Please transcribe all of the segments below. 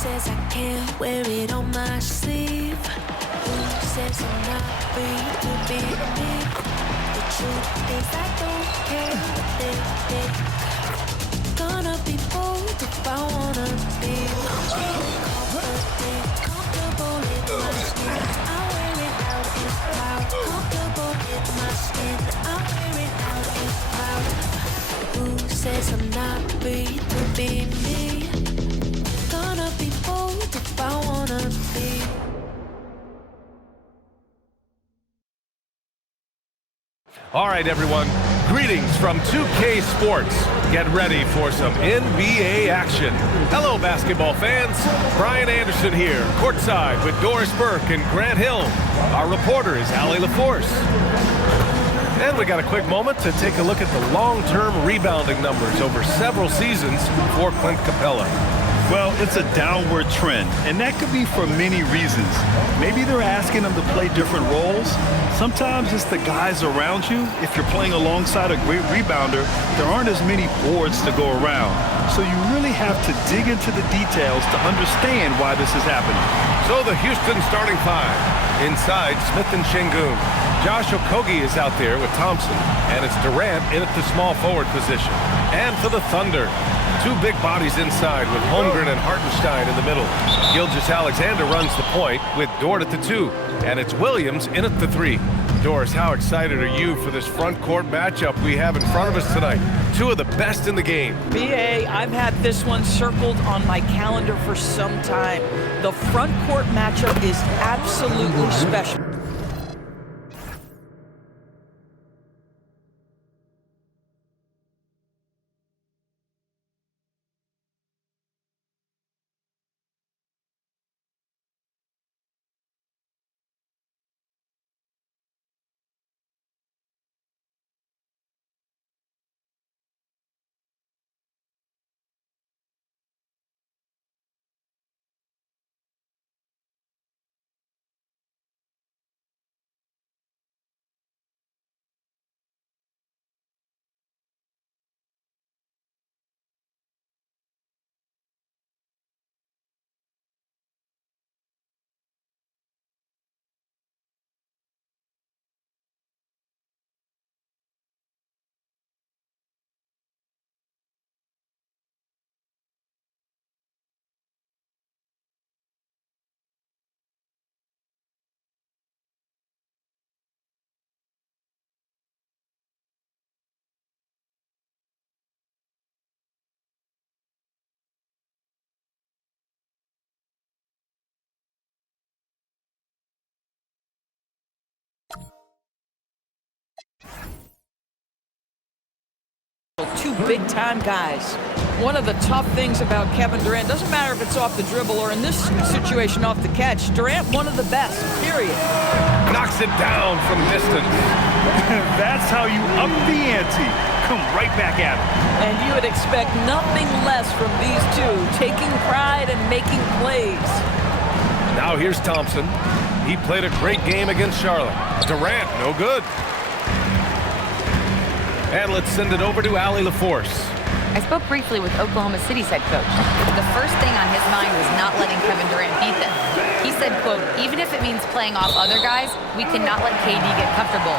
says I can't wear it on my sleeve? Who says I'm not free to be me? The truth is I don't care what they think. Gonna be bold if I wanna be. Confident, comfortable in my skin. I wear it out and proud. Comfortable in my skin. I wear it out and proud. Who says I'm not free to be me? Gonna be bold if I wanna be. All right, everyone. Greetings from 2K Sports. Get ready for some NBA action. Hello, basketball fans. Brian Anderson here, courtside with Doris Burke and Grant Hill. Our reporter is Allie LaForce. And we got a quick moment to take a look at the long-term rebounding numbers over several seasons for Clint Capella. Well, it's a downward trend, and that could be for many reasons. Maybe they're asking them to play different roles. Sometimes it's the guys around you. If you're playing alongside a great rebounder, there aren't as many boards to go around. So you really have to dig into the details to understand why this is happening. So the Houston starting five. Inside, Smith and Şengün. Josh Okogie is out there with Thompson, and it's Durant in at the small forward position. And for the Thunder, two big bodies inside with Holmgren and Hartenstein in the middle. Gilgeous-Alexander runs the point with Dort at the 2, and it's Williams in at the 3. Doris, how excited are you for this front court matchup we have in front of us tonight? Two of the best in the game. BA, I've had this one circled on my calendar for some time. The front court matchup is absolutely special. Two big-time guys. One of the tough things about Kevin Durant, doesn't matter if it's off the dribble or in this situation off the catch, Durant, one of the best, period. Knocks it down from distance. That's how you up the ante. Come right back at it. And you would expect nothing less from these two, taking pride and making plays. Now here's Thompson. He played a great game against Charlotte. Durant, no good. And let's send it over to Allie LaForce. I spoke briefly with Oklahoma City's head coach. The first thing on his mind was not letting Kevin Durant beat them. He said, quote, even if it means playing off other guys, we cannot let KD get comfortable.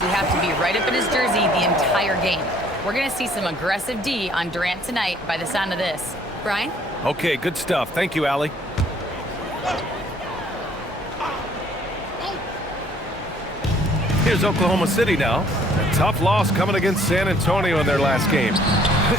We have to be right up in his jersey the entire game. We're going to see some aggressive D on Durant tonight by the sound of this. Brian? Okay, good stuff. Thank you, Allie. Here's Oklahoma City now. A tough loss coming against San Antonio in their last game.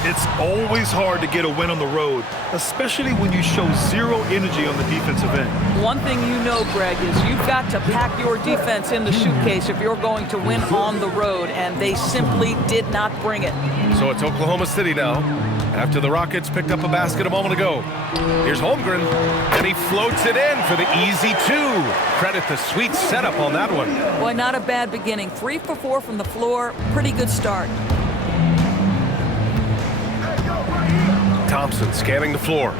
It's always hard to get a win on the road, especially when you show zero energy on the defensive end. One thing you know, Greg, is you've got to pack your defense in the suitcase if you're going to win on the road, and they simply did not bring it. So it's Oklahoma City now, after the Rockets picked up a basket a moment ago. Here's Holmgren, and he floats it in for the easy 2. Credit the sweet setup on that one. Boy, not a bad beginning. 3 for 4 from the floor. Pretty good start. Thompson scanning the floor.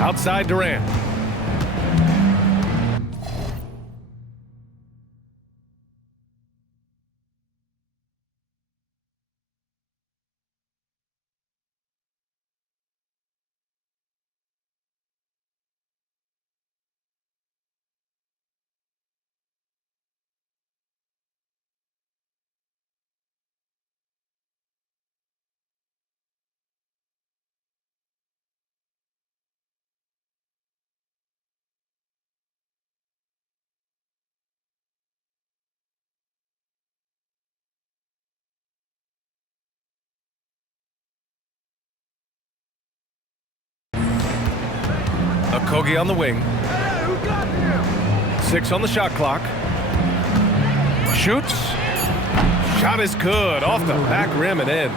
Outside Durant. Okogie on the wing. 6 on the shot clock. Shoots. Shot is good. Off the back rim and in.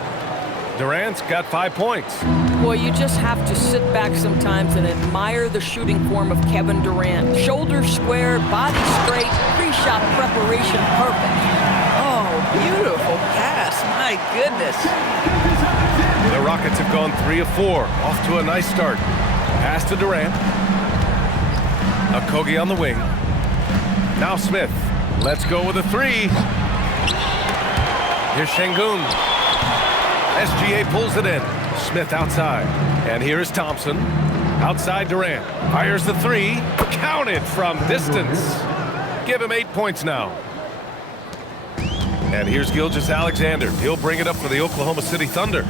Durant's got 5 points. Boy, you just have to sit back sometimes and admire the shooting form of Kevin Durant. Shoulders squared, body straight, pre-shot preparation perfect. Oh, beautiful pass. My goodness. The Rockets have gone 3 of 4. Off to a nice start. Pass to Durant. Okogie on the wing. Now Smith. Let's go with a 3. Here's Şengün. SGA pulls it in. Smith outside. And here is Thompson. Outside Durant. Fires the 3. Counted from distance. Give him 8 points now. And here's Gilgeous-Alexander. He'll bring it up for the Oklahoma City Thunder.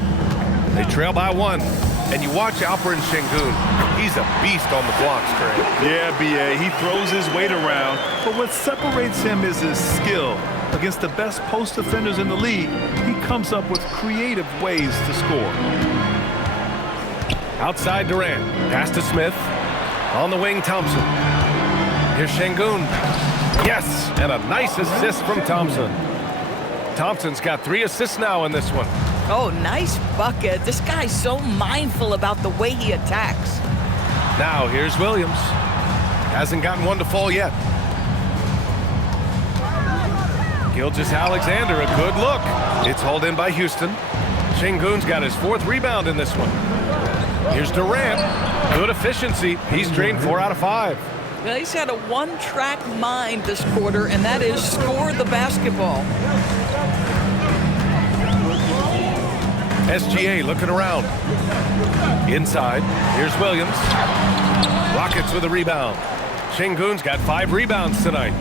They trail by 1. And you watch Alperen Şengün. He's a beast on the blocks, Craig. Yeah, B.A. He throws his weight around, but what separates him is his skill. Against the best post defenders in the league, he comes up with creative ways to score. Outside Durant. Pass to Smith. On the wing, Thompson. Here's Şengün. Yes, and a nice assist from Thompson. Thompson's got 3 assists now in this one. Oh, nice bucket. This guy's so mindful about the way he attacks. Now here's Williams. Hasn't gotten one to fall yet. Gilgeous-Alexander, a good look. It's hauled in by Houston. Şengün's got his 4th rebound in this one. Here's Durant. Good efficiency. He's drained 4 out of 5. Well, he's had a one-track mind this quarter, and that is score the basketball. SGA looking around. Inside. Here's Williams. Rockets with a rebound. Şengün's got 5 rebounds tonight.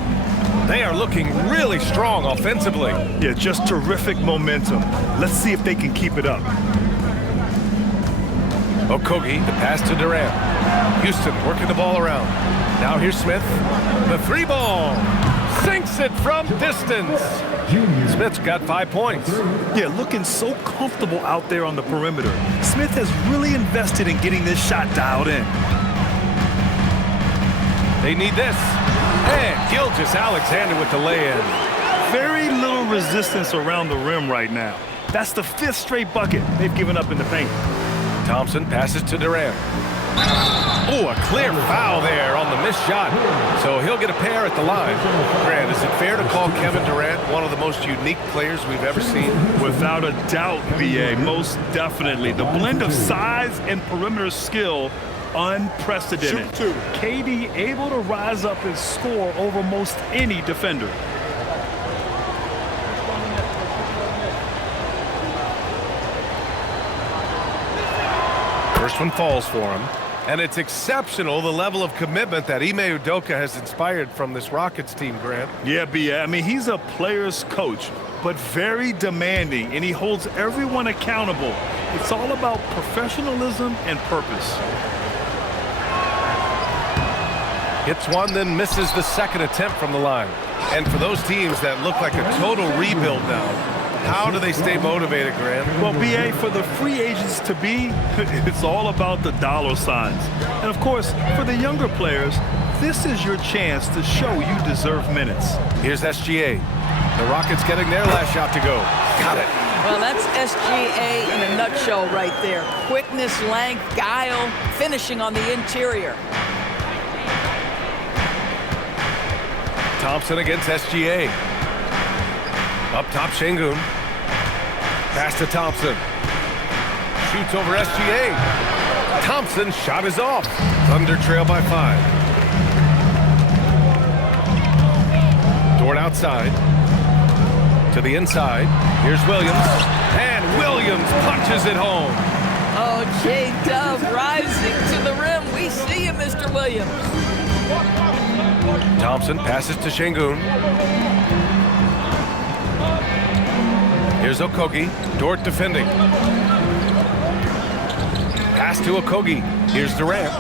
They are looking really strong offensively. Yeah, just terrific momentum. Let's see if they can keep it up. Okogie, the pass to Durant. Houston working the ball around. Now here's Smith. The 3 ball. Sinks it from distance. Smith's got 5 points. Yeah, looking so comfortable out there on the perimeter. Smith has really invested in getting this shot dialed in. They need this. And Gilgeous-Alexander with the lay-in. Very little resistance around the rim right now. That's the 5th straight bucket they've given up in the paint. Thompson passes to Durant. Oh, a clear foul there on the missed shot. So he'll get a pair at the line. Grant, is it fair to call Kevin Durant one of the most unique players we've ever seen? Without a doubt, B.A., most definitely. The blend of size and perimeter skill, unprecedented. KD able to rise up and score over most any defender. First one falls for him. And it's exceptional, the level of commitment that Ime Udoka has inspired from this Rockets team, Grant. Yeah, B.A., I mean, he's a player's coach, but very demanding, and he holds everyone accountable. It's all about professionalism and purpose. Hits one, then misses the 2nd attempt from the line. And for those teams that look like a total rebuild now, how do they stay motivated, Grant? Well, B.A., for the free agents to be, it's all about the dollar signs. And, of course, for the younger players, this is your chance to show you deserve minutes. Here's SGA. The Rockets getting their last shot to go. Got it. Well, that's SGA in a nutshell right there. Quickness, length, guile, finishing on the interior. Thompson against SGA. Up top, Şengün. Pass to Thompson. Shoots over SGA. Thompson's shot is off. Thunder trail by 5. Dort outside. To the inside. Here's Williams. And Williams punches it home. Oh, J-Dub rising to the rim. We see you, Mr. Williams. Thompson passes to Şengün. Here's Okogie. Dort defending. Pass to Okogie. Here's Durant.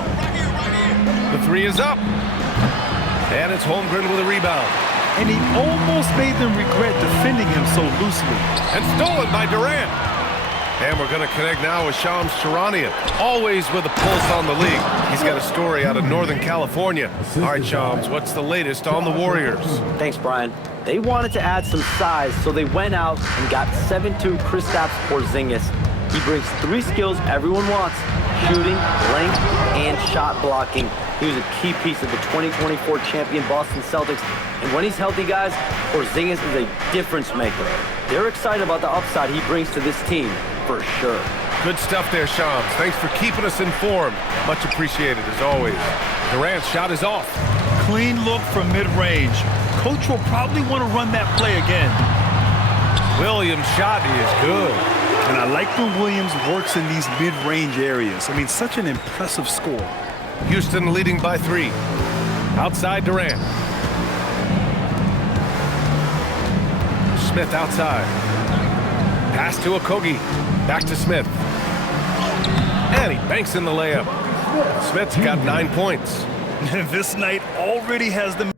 The 3 is up. And it's Holmgren with a rebound. And he almost made them regret defending him so loosely. And stolen by Durant. And we're going to connect now with Shams Charania, always with a pulse on the league. He's got a story out of Northern California. All right, Shams, what's the latest on the Warriors? Thanks, Brian. They wanted to add some size, so they went out and got 7'2" Kristaps Porzingis. He brings 3 skills everyone wants: shooting, length, and shot blocking. He was a key piece of the 2024 champion Boston Celtics. And when he's healthy, guys, Porzingis is a difference maker. They're excited about the upside he brings to this team, for sure. Good stuff there, Shams. Thanks for keeping us informed. Much appreciated, as always. Durant's shot is off. Clean look from mid-range. Coach will probably want to run that play again. Williams' shot is good. And I like when Williams works in these mid-range areas. I mean, such an impressive score. Houston leading by 3. Outside Durant. Smith outside. Pass to Okogie. Back to Smith. And he banks in the layup. Smith's got 9 points. This night already has the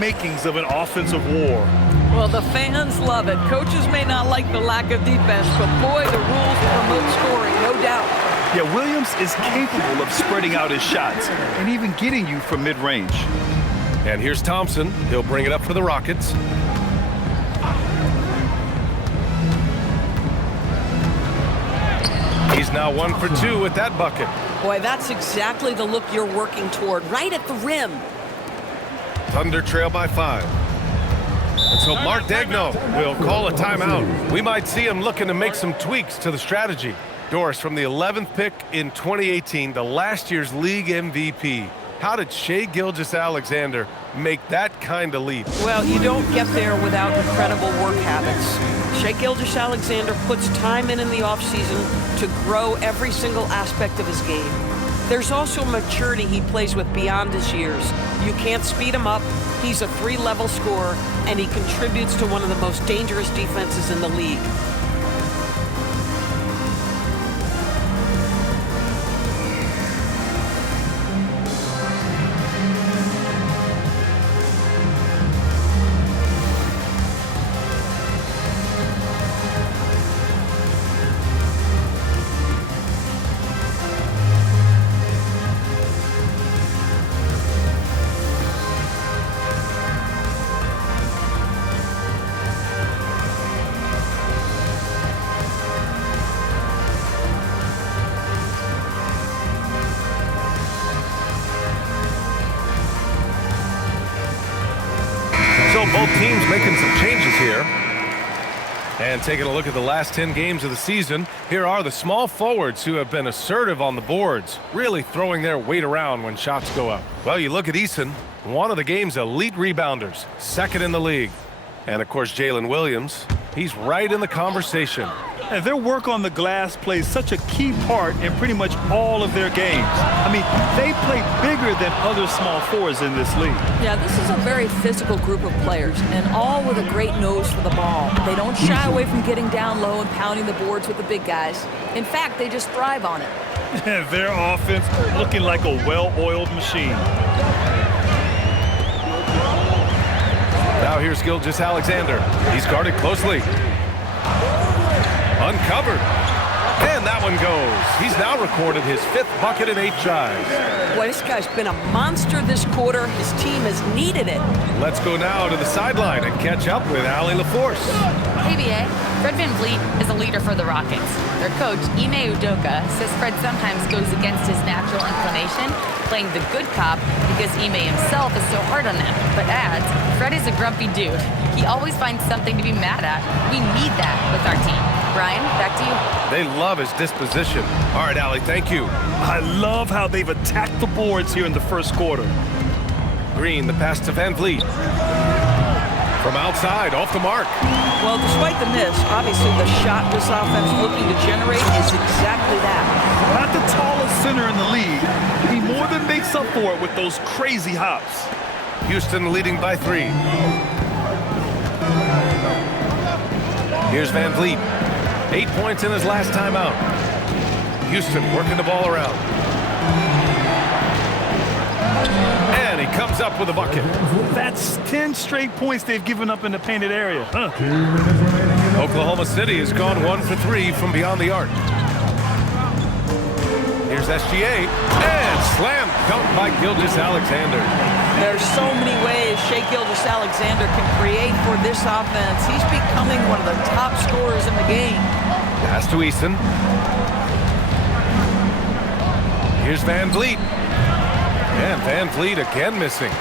makings of an offensive war. Well, the fans love it. Coaches may not like the lack of defense, but boy, the rules promote scoring, no doubt. Yeah, Williams is capable of spreading out his shots and even getting you from mid-range. And here's Thompson. He'll bring it up for the Rockets. He's now 1 for 2 with that bucket. Boy, that's exactly the look you're working toward, right at the rim. Thunder trail by 5. And so Mark Daigneault will call a timeout. We might see him looking to make some tweaks to the strategy. Doris, from the 11th pick in 2018, the last year's league MVP, how did Shai Gilgeous-Alexander make that kind of leap? Well, you don't get there without incredible work habits. Shai Gilgeous-Alexander puts time in the offseason to grow every single aspect of his game. There's also maturity he plays with beyond his years. You can't speed him up. He's a 3-level scorer, and he contributes to one of the most dangerous defenses in the league. So both teams making some changes here. And taking a look at the last 10 games of the season, here are the small forwards who have been assertive on the boards, really throwing their weight around when shots go up. Well, you look at Eason, one of the game's elite rebounders, second in the league. And, of course, Jalen Williams, he's right in the conversation. And their work on the glass plays such a key part in pretty much all of their games. I mean, they play bigger than other small forwards in this league. Yeah, this is a very physical group of players, and all with a great nose for the ball. They don't shy away from getting down low and pounding the boards with the big guys. In fact, they just thrive on it. Their offense looking like a well-oiled machine. Now here's Gilgeous-Alexander. He's guarded closely. Uncovered. And that one goes. He's now recorded his 5th bucket in 8 tries. Boy, this guy's been a monster this quarter. His team has needed it. Let's go now to the sideline and catch up with Allie LaForce. KBA, Fred VanVleet is a leader for the Rockets. Their coach, Ime Udoka, says Fred sometimes goes against his natural inclination, playing the good cop because Ime himself is so hard on them, but adds, Fred is a grumpy dude. He always finds something to be mad at. We need that with our team. Brian, back to you. They love his disposition. All right, Allie, thank you. I love how they've attacked the boards here in the first quarter. Green, the pass to VanVleet. From outside, off the mark. Well, despite the miss, obviously the shot this offense looking to generate is exactly that. Not the tallest center in the league. He more than makes up for it with those crazy hops. Houston leading by 3. Here's VanVleet. 8 points in his last time out. Houston working the ball around. And he comes up with a bucket. That's 10 straight points they've given up in the painted area. Oklahoma City has gone 1 for 3 from beyond the arc. Here's SGA. And slam dunk by Gilgeous-Alexander. There's so many ways Shai Gilgeous-Alexander can create for this offense. He's becoming one of the top scorers in the game. Pass to Eason. Here's VanVleet. And VanVleet again missing.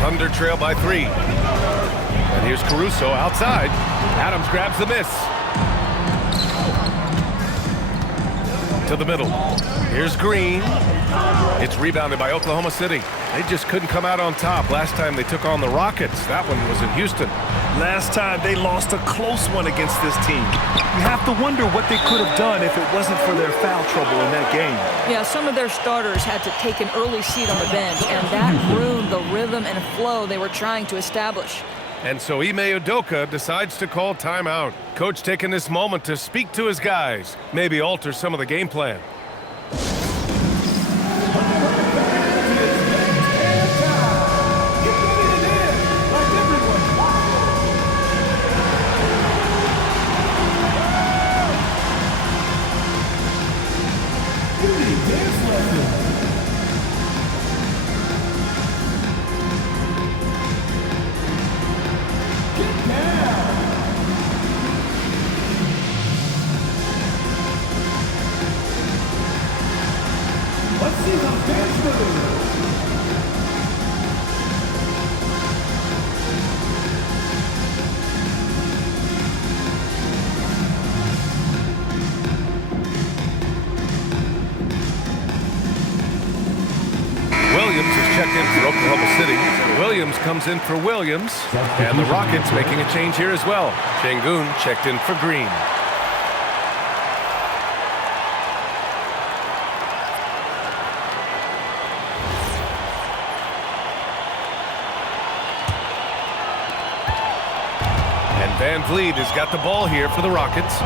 Thunder trail by 3. And here's Caruso outside. Adams grabs the miss. To the middle. Here's Green. It's rebounded by Oklahoma City. They just couldn't come out on top last time they took on the Rockets. That one was in Houston. Last time they lost a close one against this team. You have to wonder what they could have done if it wasn't for their foul trouble in that game. Yeah, some of their starters had to take an early seat on the bench, and that ruined the rhythm and flow they were trying to establish. And so Ime Udoka decides to call timeout. Coach taking this moment to speak to his guys, maybe alter some of the game plan. Williams is checked in for Oklahoma City. Williams comes in for Williams. And the Rockets making a change here as well. Şengün checked in for Green. And Van Vliet has got the ball here for the Rockets.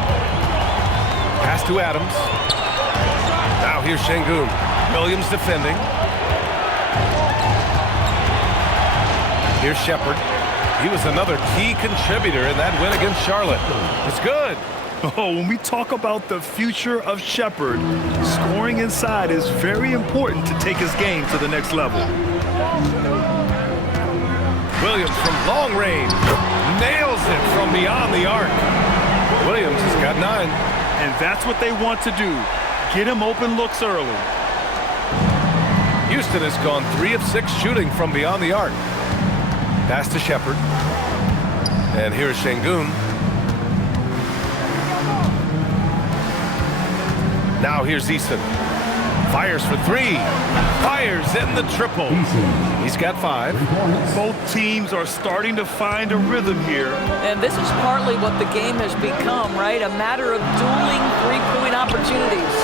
Pass to Adams. Now here's Şengün. Williams defending. Here's Shepherd. He was another key contributor in that win against Charlotte. It's good. Oh, when we talk about the future of Shepherd, scoring inside is very important to take his game to the next level. Williams from long range. Nails it from beyond the arc. Williams has got 9. And that's what they want to do. Get him open looks early. Houston has gone 3 of 6 shooting from beyond the arc. Pass to Shepherd. And here's Şengün. Now here's Eason. Fires for 3. Fires in the triple. He's got 5. Both teams are starting to find a rhythm here. And this is partly what the game has become, right? A matter of dueling three-point opportunities.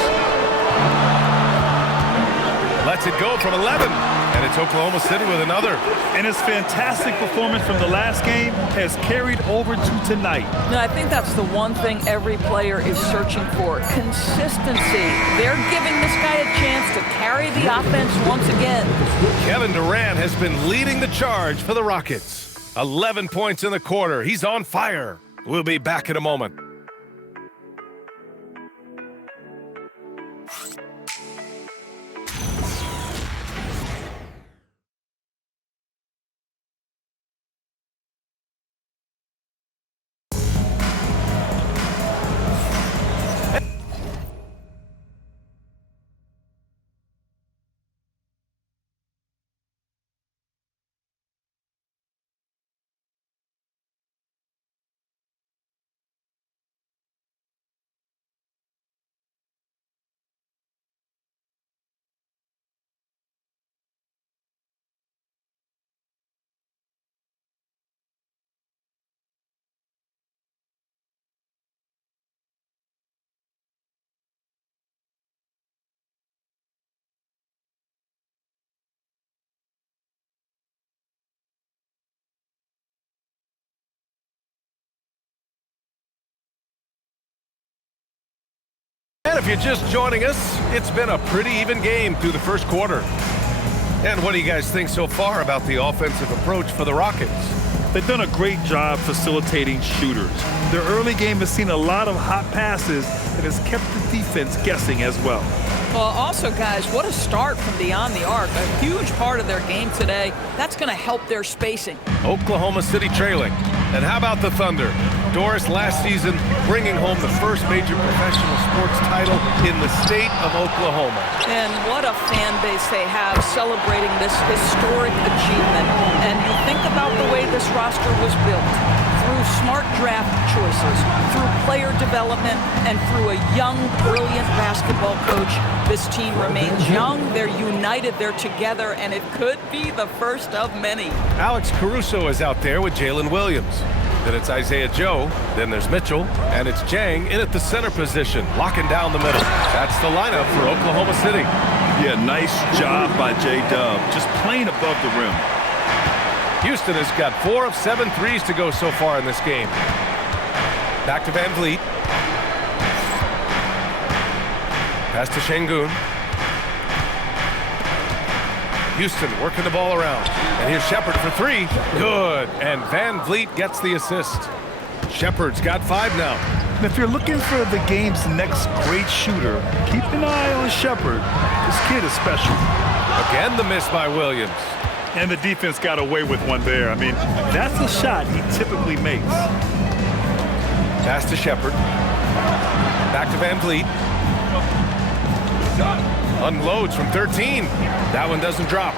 Lets it go from 11. And it's Oklahoma City with another. And his fantastic performance from the last game has carried over to tonight. No, I think that's the one thing every player is searching for. Consistency. They're giving this guy a chance to carry the offense once again. Kevin Durant has been leading the charge for the Rockets. 11 points in the quarter. He's on fire. We'll be back in a moment. And if you're just joining us, it's been a pretty even game through the first quarter. And what do you guys think so far about the offensive approach for the Rockets? They've done a great job facilitating shooters. Their early game has seen a lot of hot passes and has kept the defense guessing as well. Well, also, guys, what a start from beyond the arc. A huge part of their game today. That's going to help their spacing. Oklahoma City trailing. And how about the Thunder? Doris last season bringing home the first major professional sports title in the state of Oklahoma. And what a fan base they have celebrating this historic achievement. And you think about the way this roster was built. Through smart draft choices, through player development, and through a young, brilliant basketball coach. This team remains young, they're united, they're together, and it could be the first of many. Alex Caruso is out there with Jalen Williams. Then it's Isaiah Joe, then there's Mitchell, and it's Jang in at the center position, locking down the middle. That's the lineup for Oklahoma City. Yeah, nice job by J-Dub, just playing above the rim. Houston has got 4 of 7 threes to go so far in this game. Back to Van Vliet. Pass to Şengün. Houston working the ball around. And here's Shepherd for 3. Good. And Van Vliet gets the assist. Shepherd's got 5 now. And if you're looking for the game's next great shooter, keep an eye on Shepherd. This kid is special. Again, the miss by Williams. And the defense got away with one there. I mean, that's a shot he typically makes. Pass to Shepherd. Back to Van Vliet. Unloads from 13. That one doesn't drop.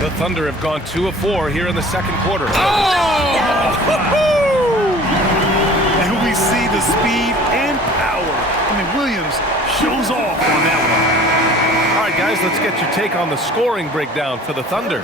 The Thunder have gone 2 of 4 here in the second quarter. And we see the speed and power. I mean, Williams shows off on that one. All right, guys, let's get your take on the scoring breakdown for the Thunder.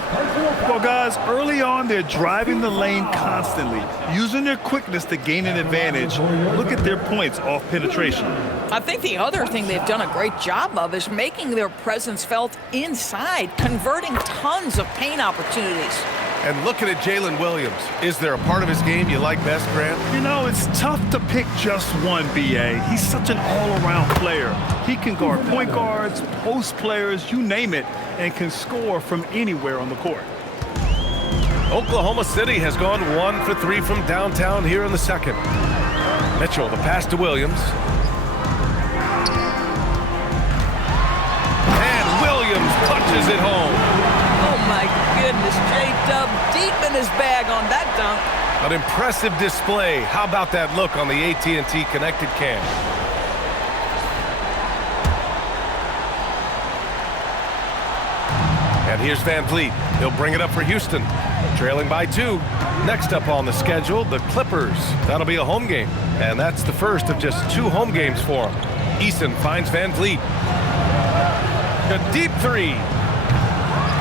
Well, guys, early on, they're driving the lane constantly, using their quickness to gain an advantage. Look at their points off penetration. I think the other thing they've done a great job of is making their presence felt inside, converting tons of paint opportunities. And looking at Jalen Williams, is there a part of his game you like best, Grant? You know, it's tough to pick just one, B.A. He's such an all-around player. He can guard point guards, post players, you name it, and can score from anywhere on the court. Oklahoma City has gone 1 for 3 from downtown here in the second. Mitchell, the pass to Williams. And Williams punches it home. Oh my goodness, J-Dub deep in his bag on that dunk. An impressive display. How about that look on the AT&T connected cam? And here's Van Vliet. He'll bring it up for Houston. Trailing by 2. Next up on the schedule, the Clippers. That'll be a home game. And that's the first of just 2 home games for him. Eason finds Van Vliet. A deep 3.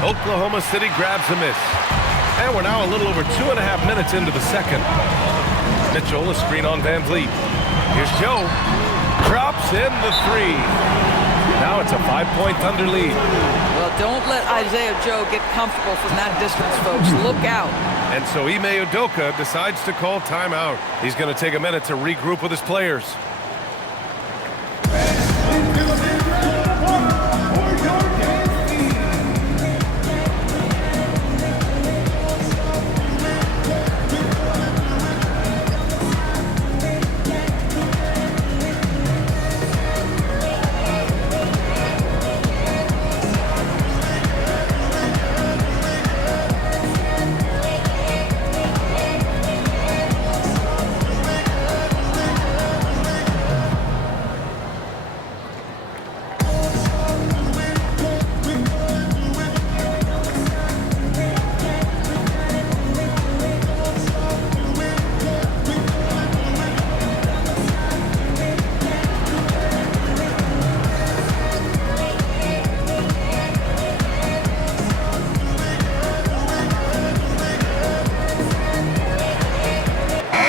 Oklahoma City grabs a miss. And we're now a little over 2.5 minutes into the second. Mitchell, a screen on Van Vliet. Here's Joe. Drops in the 3. Now it's a 5-point Thunder lead. Well, don't let Isaiah Joe get comfortable from that distance, folks. Look out. And so Ime Udoka decides to call timeout. He's going to take a minute to regroup with his players.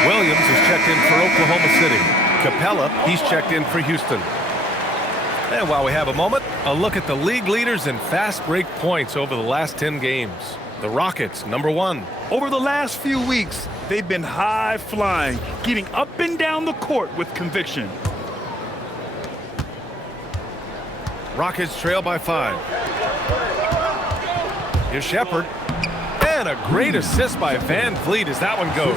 Williams is checked in for Oklahoma City. Capella, he's checked in for Houston. And while we have a moment, a look at the league leaders in fast break points over the last 10 games. The Rockets, number 1. Over the last few weeks, they've been high flying, getting up and down the court with conviction. Rockets trail by 5. Here's Shepard. And a great assist by Van Vliet as that one goes.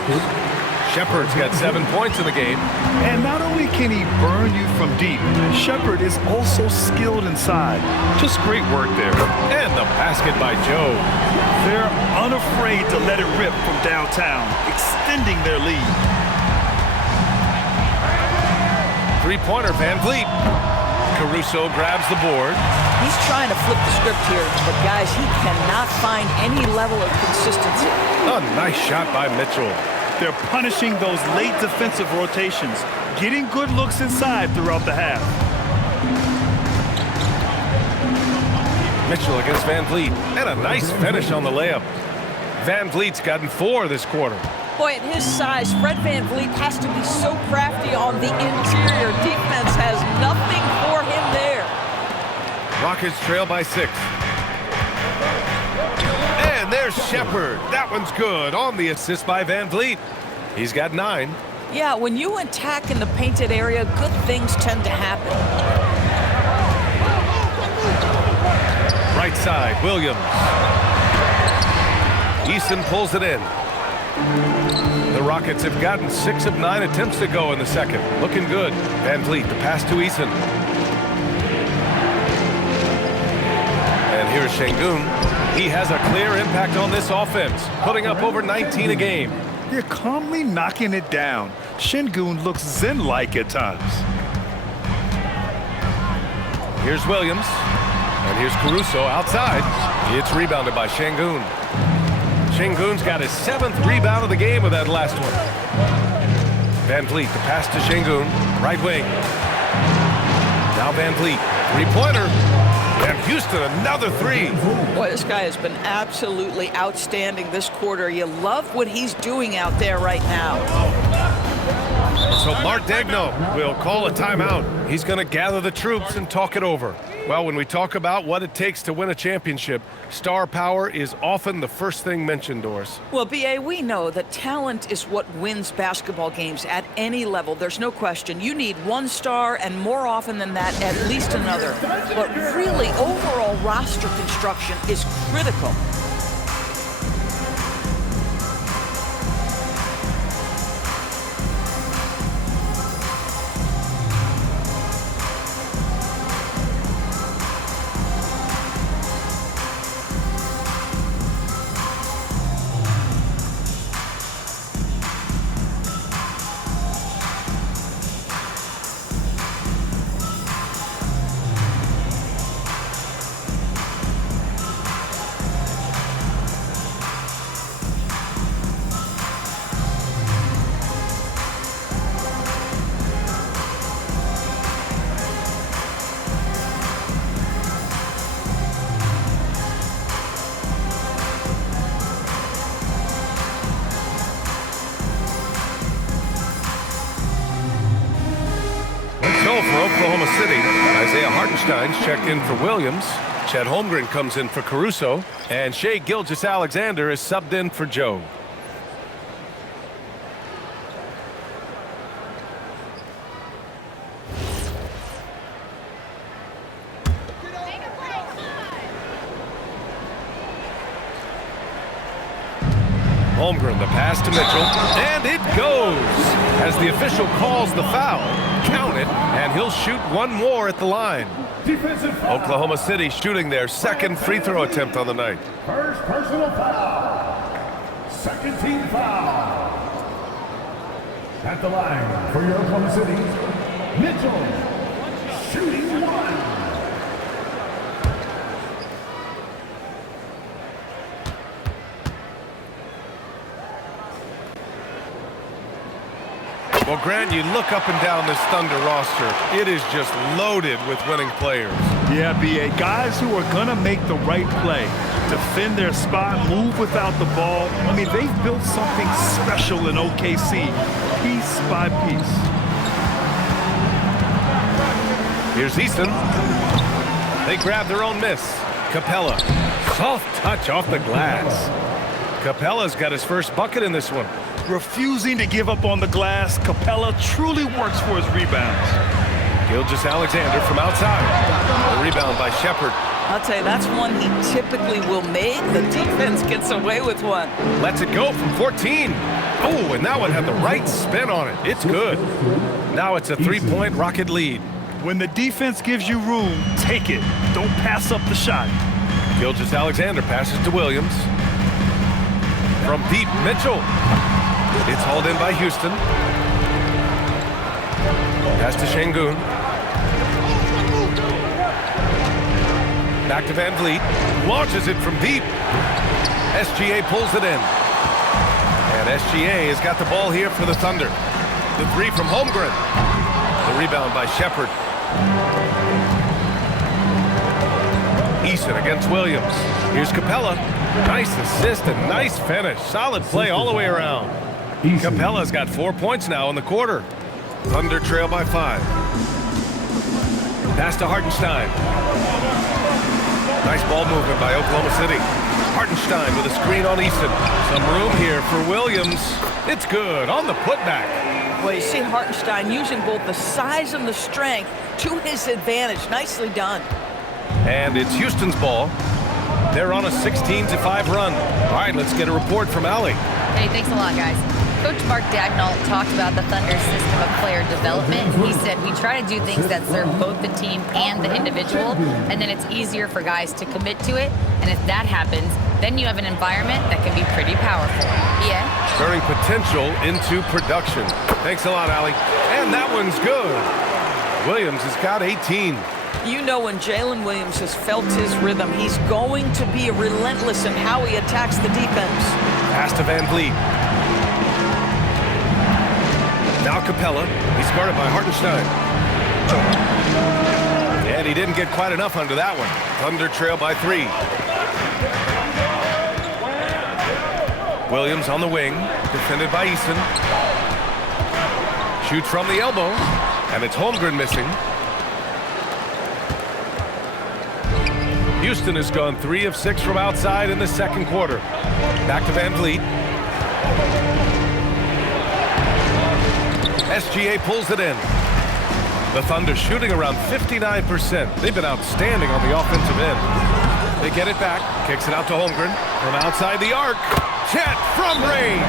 Shepard's got 7 points in the game. And not only can he burn you from deep, Shepard is also skilled inside. Just great work there. And the basket by Joe. They're unafraid to let it rip from downtown, extending their lead. Three-pointer, Van Vliet. Caruso grabs the board. He's trying to flip the script here, but guys, he cannot find any level of consistency. A nice shot by Mitchell. They're punishing those late defensive rotations, getting good looks inside throughout the half. Mitchell against Van Vliet. And a nice finish on the layup. Van Vliet's gotten 4 this quarter. Boy, at his size, Fred Van Vliet has to be so crafty on the interior. Defense has nothing for him there. Rockets trail by 6. And there's Shepard. That one's good on the assist by Van Vliet. He's got 9. Yeah, when you attack in the painted area, good things tend to happen. Right side, Williams. Eason pulls it in. The Rockets have gotten 6 of 9 attempts to go in the second. Looking good. Van Vliet, the pass to Eason. And here's Şengün. He has a clear impact on this offense, putting up over 19 a game. They're calmly knocking it down. Şengün looks zen-like at times. Here's Williams. And here's Caruso outside. It's rebounded by Şengün. Şengün's got his 7th rebound of the game with that last one. Van Vliet, the pass to Şengün, right wing. Now Van Vliet, three-pointer. And Houston, another three. Boy, this guy has been absolutely outstanding this quarter. You love what he's doing out there right now. So Mark Daigneault will call a timeout. He's going to gather the troops and talk it over. Well, when we talk about what it takes to win a championship, star power is often the first thing mentioned, Doris. Well, B.A., we know that talent is what wins basketball games at any level. There's no question. You need one star, and more often than that, at least another. But really, overall roster construction is critical. So for Oklahoma City, Isaiah Hartenstein's checked in for Williams. Chet Holmgren comes in for Caruso. And Shai Gilgeous-Alexander is subbed in for Joe. Holmgren, the pass to Mitchell, and it goes! As the official calls the foul, count it, and he'll shoot one more at the line. Oklahoma City shooting their 2nd free throw attempt on the night. First personal foul. 2nd team foul. At the line for your Oklahoma City, Mitchell, shooting one. Well, Grant, you look up and down this Thunder roster. It is just loaded with winning players. Yeah, B.A., guys who are going to make the right play, defend their spot, move without the ball. I mean, they've built something special in OKC, piece by piece. Here's Easton. They grab their own miss. Capella, soft touch off the glass. Capella's got his first bucket in this one. Refusing to give up on the glass, Capella truly works for his rebounds. Gilgeous-Alexander from outside. The rebound by Shepherd. I'll tell you, that's one he typically will make. The defense gets away with one. Lets it go from 14. Oh, and that one had the right spin on it. It's good. Now it's a 3-point Rocket lead. When the defense gives you room, take it. Don't pass up the shot. Gilgeous-Alexander passes to Williams. From deep, Mitchell. It's hauled in by Houston. Pass to Şengün. Back to Van Vliet. Launches it from deep. SGA pulls it in. And SGA has got the ball here for the Thunder. The three from Holmgren. The rebound by Shepherd. Eason against Williams. Here's Capella. Nice assist and nice finish. Solid play all the way around. Capella's got 4 points now in the quarter. Thunder trail by 5. Pass to Hartenstein. Nice ball movement by Oklahoma City. Hartenstein with a screen on Easton. Some room here for Williams. It's good on the putback. Well, you see Hartenstein using both the size and the strength to his advantage. Nicely done. And it's Houston's ball. They're on a 16-5 run. All right, let's get a report from Allie. Hey, thanks a lot, guys. Coach Mark Daigneault talked about the Thunder's system of player development. He said, we try to do things that serve both the team and the individual, and then it's easier for guys to commit to it. And if that happens, then you have an environment that can be pretty powerful. Yeah? Turning potential into production. Thanks a lot, Allie. And that one's good. Williams has got 18. You know, when Jalen Williams has felt his rhythm, he's going to be relentless in how he attacks the defense. Pass to Van Vliet. Now Capella. He's guarded by Hartenstein. And he didn't get quite enough under that one. Thunder trail by 3. Williams on the wing, defended by Easton. Shoots from the elbow, and it's Holmgren missing. Houston has gone 3 of 6 from outside in the second quarter. Back to Van Vliet. SGA pulls it in. The Thunder shooting around 59%. They've been outstanding on the offensive end. They get it back, kicks it out to Holmgren from outside the arc. Chet from range.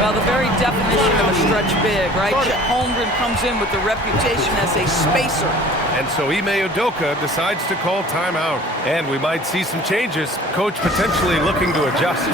Well, the very definition of a stretch big, right? Chet Holmgren comes in with the reputation as a spacer. And so Ime Udoka decides to call timeout. And we might see some changes. Coach potentially looking to adjust.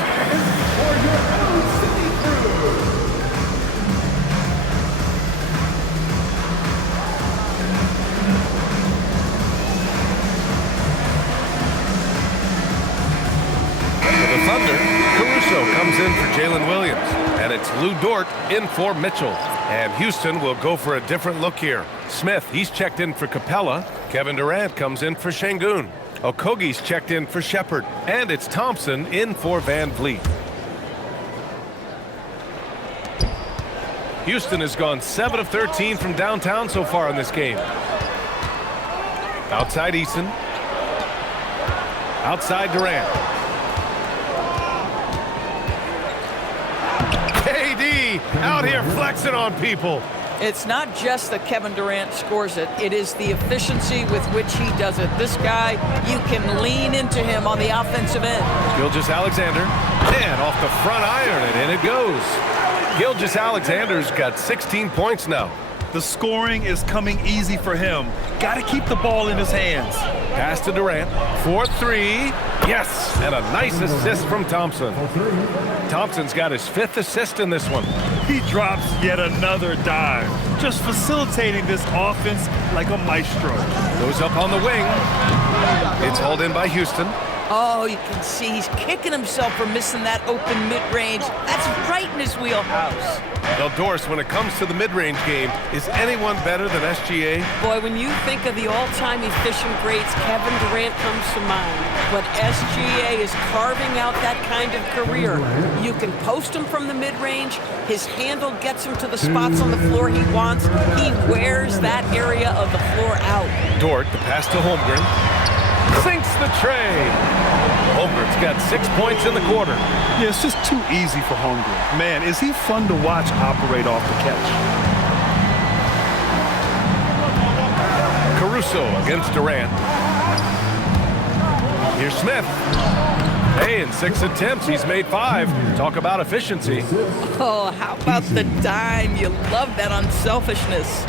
For the Thunder, Caruso comes in for Jalen Williams. And it's Lou Dort in for Mitchell. And Houston will go for a different look here. Smith, he's checked in for Capella. Kevin Durant comes in for Şengün. Okogie's checked in for Shepherd. And it's Thompson in for Van Vliet. Houston has gone 7 of 13 from downtown so far in this game. Outside Eason. Outside Durant. KD out here flexing on people. It's not just that Kevin Durant scores it. It is the efficiency with which he does it. This guy, you can lean into him on the offensive end. Gilgeous-Alexander. And off the front iron, and in it goes. Gilgeous-Alexander's got 16 points now. The scoring is coming easy for him. Got to keep the ball in his hands. Pass to Durant. 4-3. Yes, and a nice assist from Thompson. Thompson's got his 5th assist in this one. He drops yet another dive, just facilitating this offense like a maestro. Goes up on the wing. It's hauled in by Houston. Oh, you can see he's kicking himself for missing that open mid-range. That's right in his wheelhouse. Well, Doris, when it comes to the mid-range game, is anyone better than SGA? Boy, when you think of the all-time efficient greats, Kevin Durant comes to mind. But SGA is carving out that kind of career. You can post him from the mid-range. His handle gets him to the spots on the floor he wants. He wears that area of the floor out. Dort, the pass to Holmgren. Sinks the tray. Holmgren's got 6 points in the quarter. Yeah, it's just too easy for Holmgren. Man, is he fun to watch operate off the catch. Caruso against Durant. Here's Smith. Hey, in 6 attempts, he's made 5. Talk about efficiency. Oh, how about the dime? You love that unselfishness.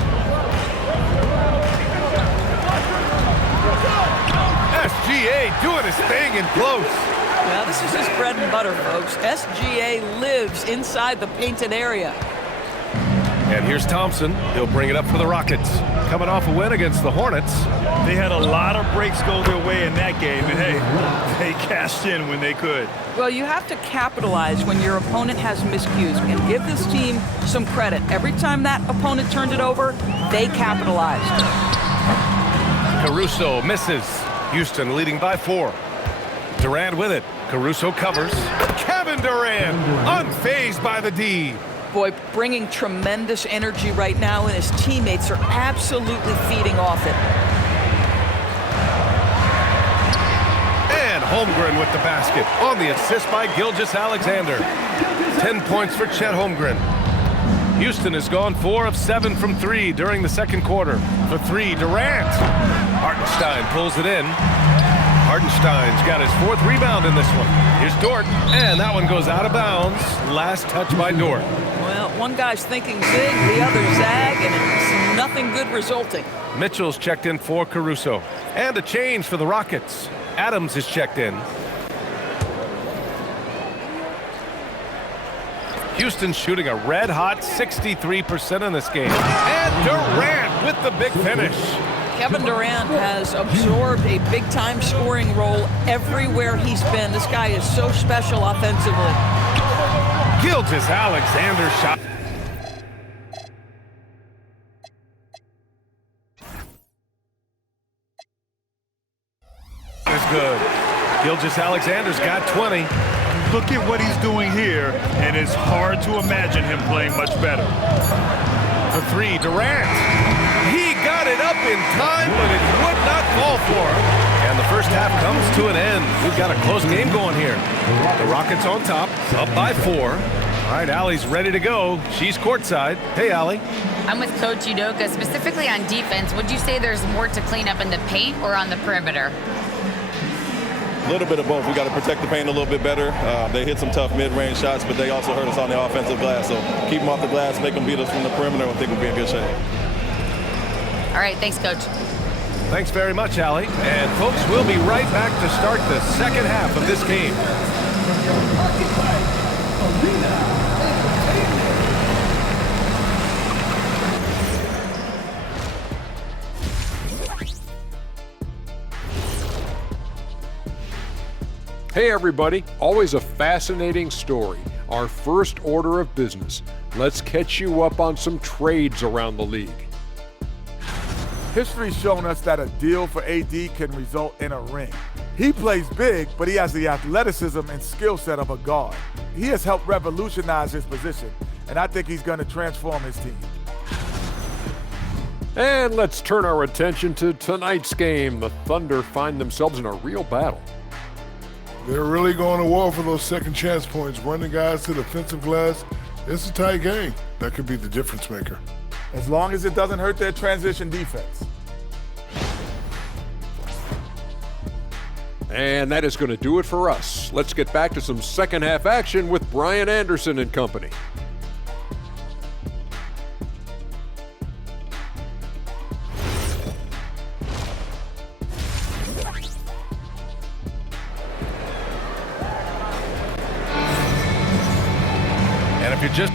SGA doing his thing in close. Now, this is his bread and butter, folks. SGA lives inside the painted area. And here's Thompson. He'll bring it up for the Rockets. Coming off a win against the Hornets. They had a lot of breaks go their way in that game, and hey, they cashed in when they could. Well, you have to capitalize when your opponent has miscues, and give this team some credit. Every time that opponent turned it over, they capitalized. Caruso misses. Houston leading by 4. Durant with it. Caruso covers. Kevin Durant unfazed by the D. Boy, bringing tremendous energy right now, and his teammates are absolutely feeding off it. And Holmgren with the basket on the assist by Gilgeous-Alexander. 10 points for Chet Holmgren. Houston has gone 4 of 7 from 3 during the second quarter. For 3, Durant. Hartenstein pulls it in. Hartenstein's got his 4th rebound in this one. Here's Dort, and that one goes out of bounds. Last touch by Dort. Well, one guy's thinking zig, the other zag, and it's nothing good resulting. Mitchell's checked in for Caruso. And a change for the Rockets. Adams is checked in. Houston shooting a red-hot 63% in this game. And Durant with the big finish. Kevin Durant has absorbed a big-time scoring role everywhere he's been. This guy is so special offensively. Gilgeous-Alexander shot. Is good. Gilgeous-Alexander's got 20. Look at what he's doing here, and it's hard to imagine him playing much better. For three, Durant. He got it up in time, but it would not fall for him. And the first half comes to an end. We've got a close game going here. The Rockets on top, up by 4. All right, Allie's ready to go. She's courtside. Hey, Allie. I'm with Coach Udoka. Specifically on defense, would you say there's more to clean up in the paint or on the perimeter? A little bit of both. We got to protect the paint a little bit better. They hit some tough mid-range shots, but they also hurt us on the offensive glass. So keep them off the glass, make them beat us from the perimeter. I think we'll be in good shape. All right, thanks, Coach. Thanks very much, Allie. And folks, we'll be right back to start the second half of this game. Hey everybody, always a fascinating story. Our first order of business. Let's catch you up on some trades around the league. History's shown us that a deal for AD can result in a ring. He plays big, but he has the athleticism and skill set of a guard. He has helped revolutionize his position, and I think he's going to transform his team. And let's turn our attention to tonight's game. The Thunder find themselves in a real battle. They're really going to war for those second chance points, running guys to the offensive glass. It's a tight game. That could be the difference maker. As long as it doesn't hurt their transition defense. And that is going to do it for us. Let's get back to some second half action with Brian Anderson and company. And if you're just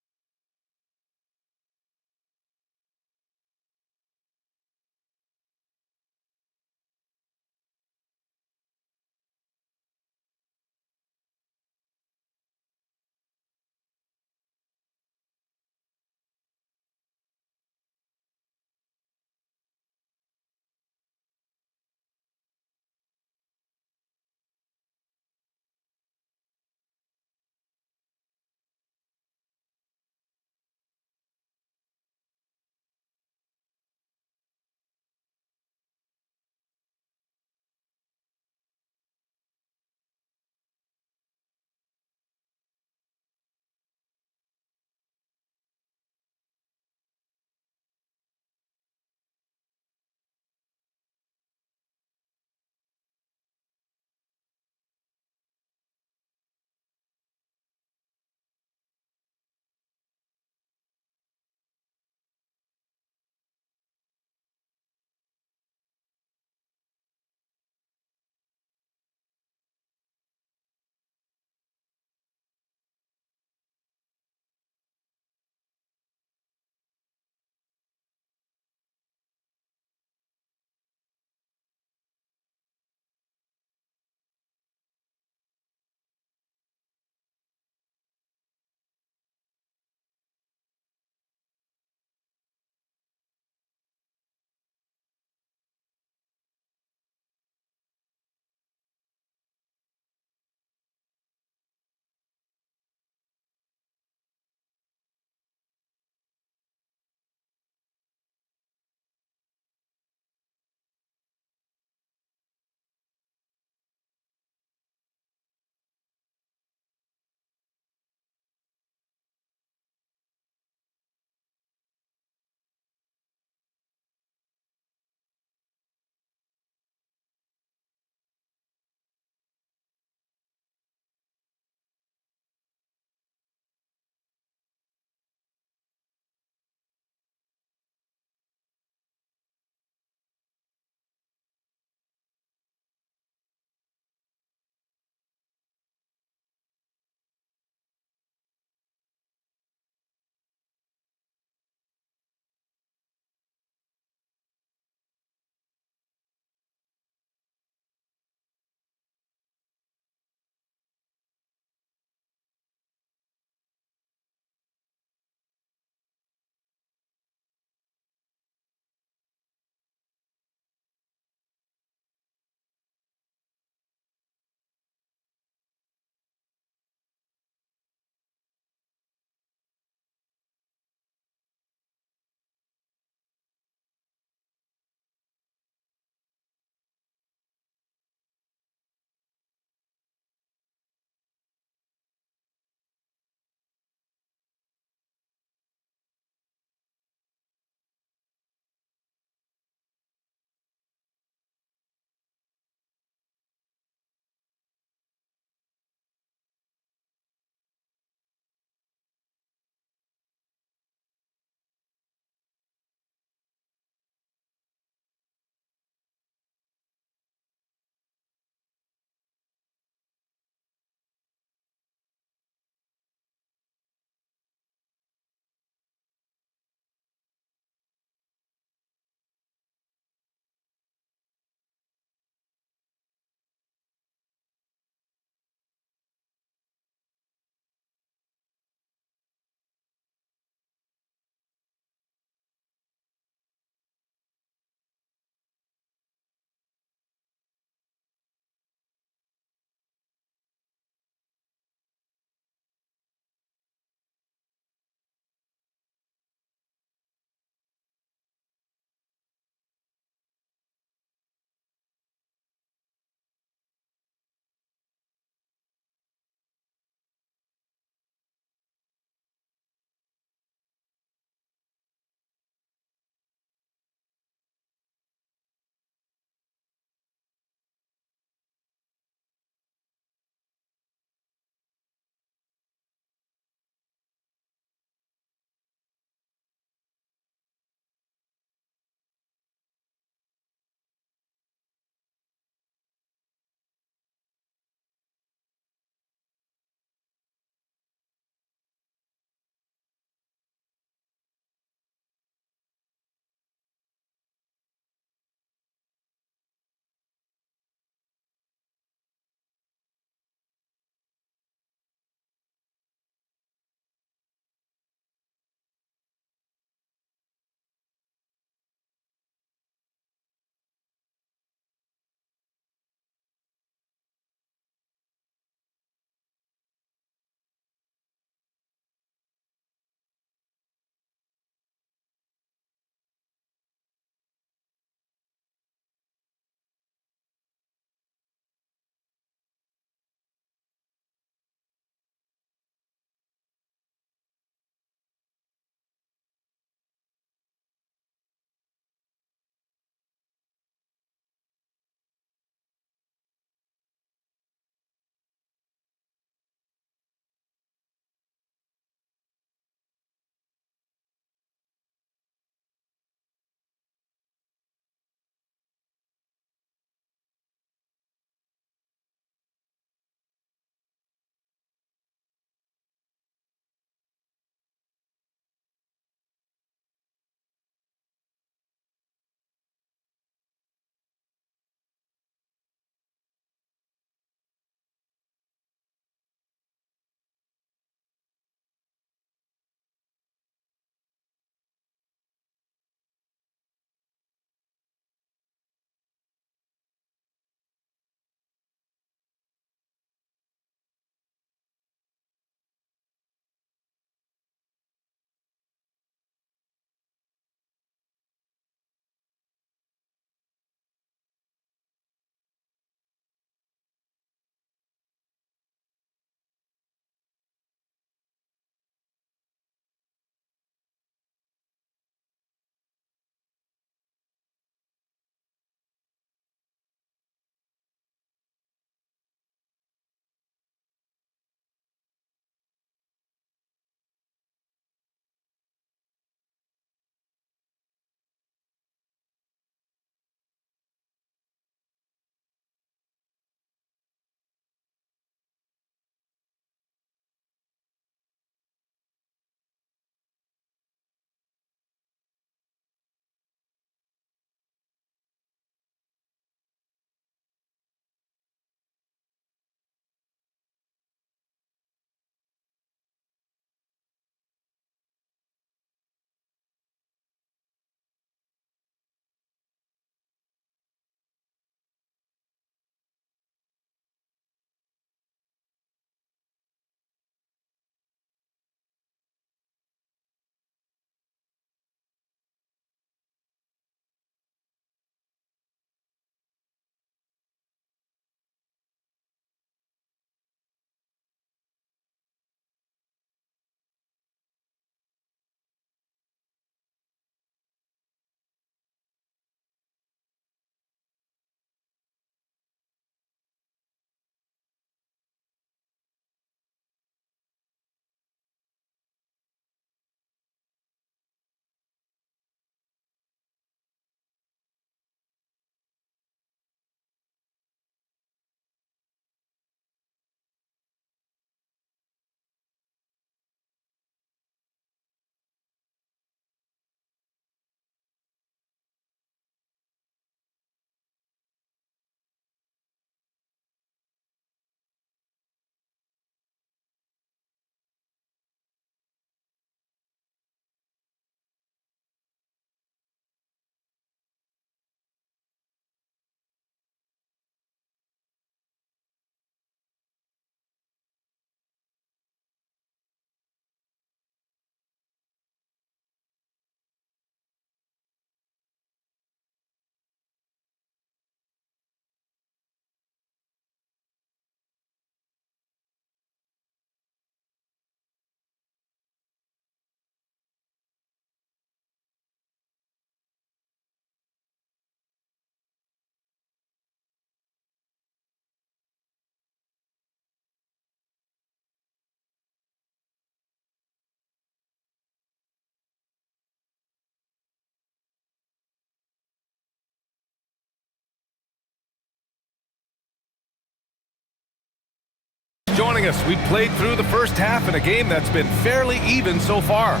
joining us. We've played through the first half in a game that's been fairly even so far.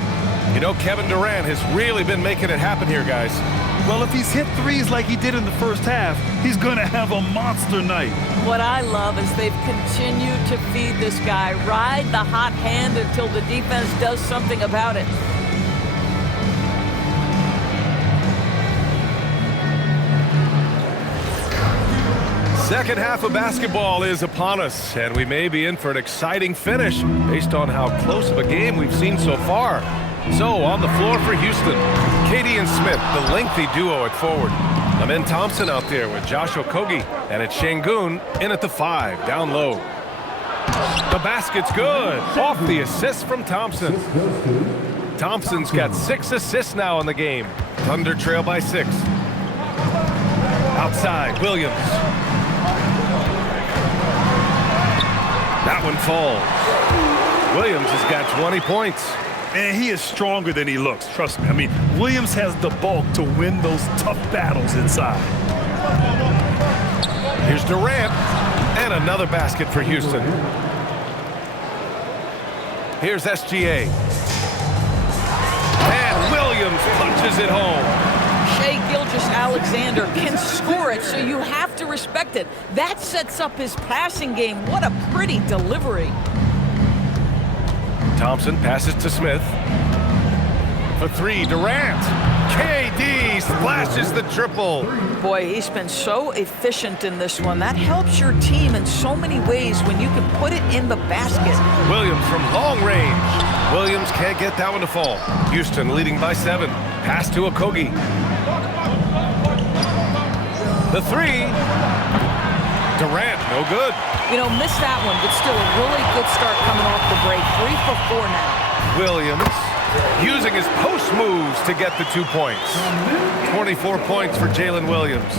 You know, Kevin Durant has really been making it happen here, guys. Well, if he's hit threes like he did in the first half, he's going to have a monster night. What I love is they've continued to feed this guy. Ride the hot hand until the defense does something about it. Second half of basketball is upon us, and we may be in for an exciting finish based on how close of a game we've seen so far. So, on the floor for Houston, Katie and Smith, the lengthy duo at forward. Amen Thompson out there with Josh Okogie, and it's Şengün in at the 5, down low. The basket's good, off the assist from Thompson. Thompson's got 6 assists now in the game. Thunder trail by 6. Outside, Williams. That one falls. Williams has got 20 points. Man, he is stronger than he looks, trust me. I mean, Williams has the bulk to win those tough battles inside. Here's Durant, and another basket for Houston. Here's SGA. And Williams punches it home. Shai Gilgeous-Alexander can score it, so you have to respect it. That sets up his passing game. What a pretty delivery. Thompson passes to Smith. For 3, Durant. KD splashes the triple. Boy, he's been so efficient in this one. That helps your team in so many ways when you can put it in the basket. Williams from long range. Williams can't get that one to fall. Houston leading by 7. Pass to Okogie. The 3. Durant, no good. You know, missed that one, but still a really good start coming off the break. 3 for 4 now. Williams using his post moves to get the 2 points. 24 points for Jalen Williams.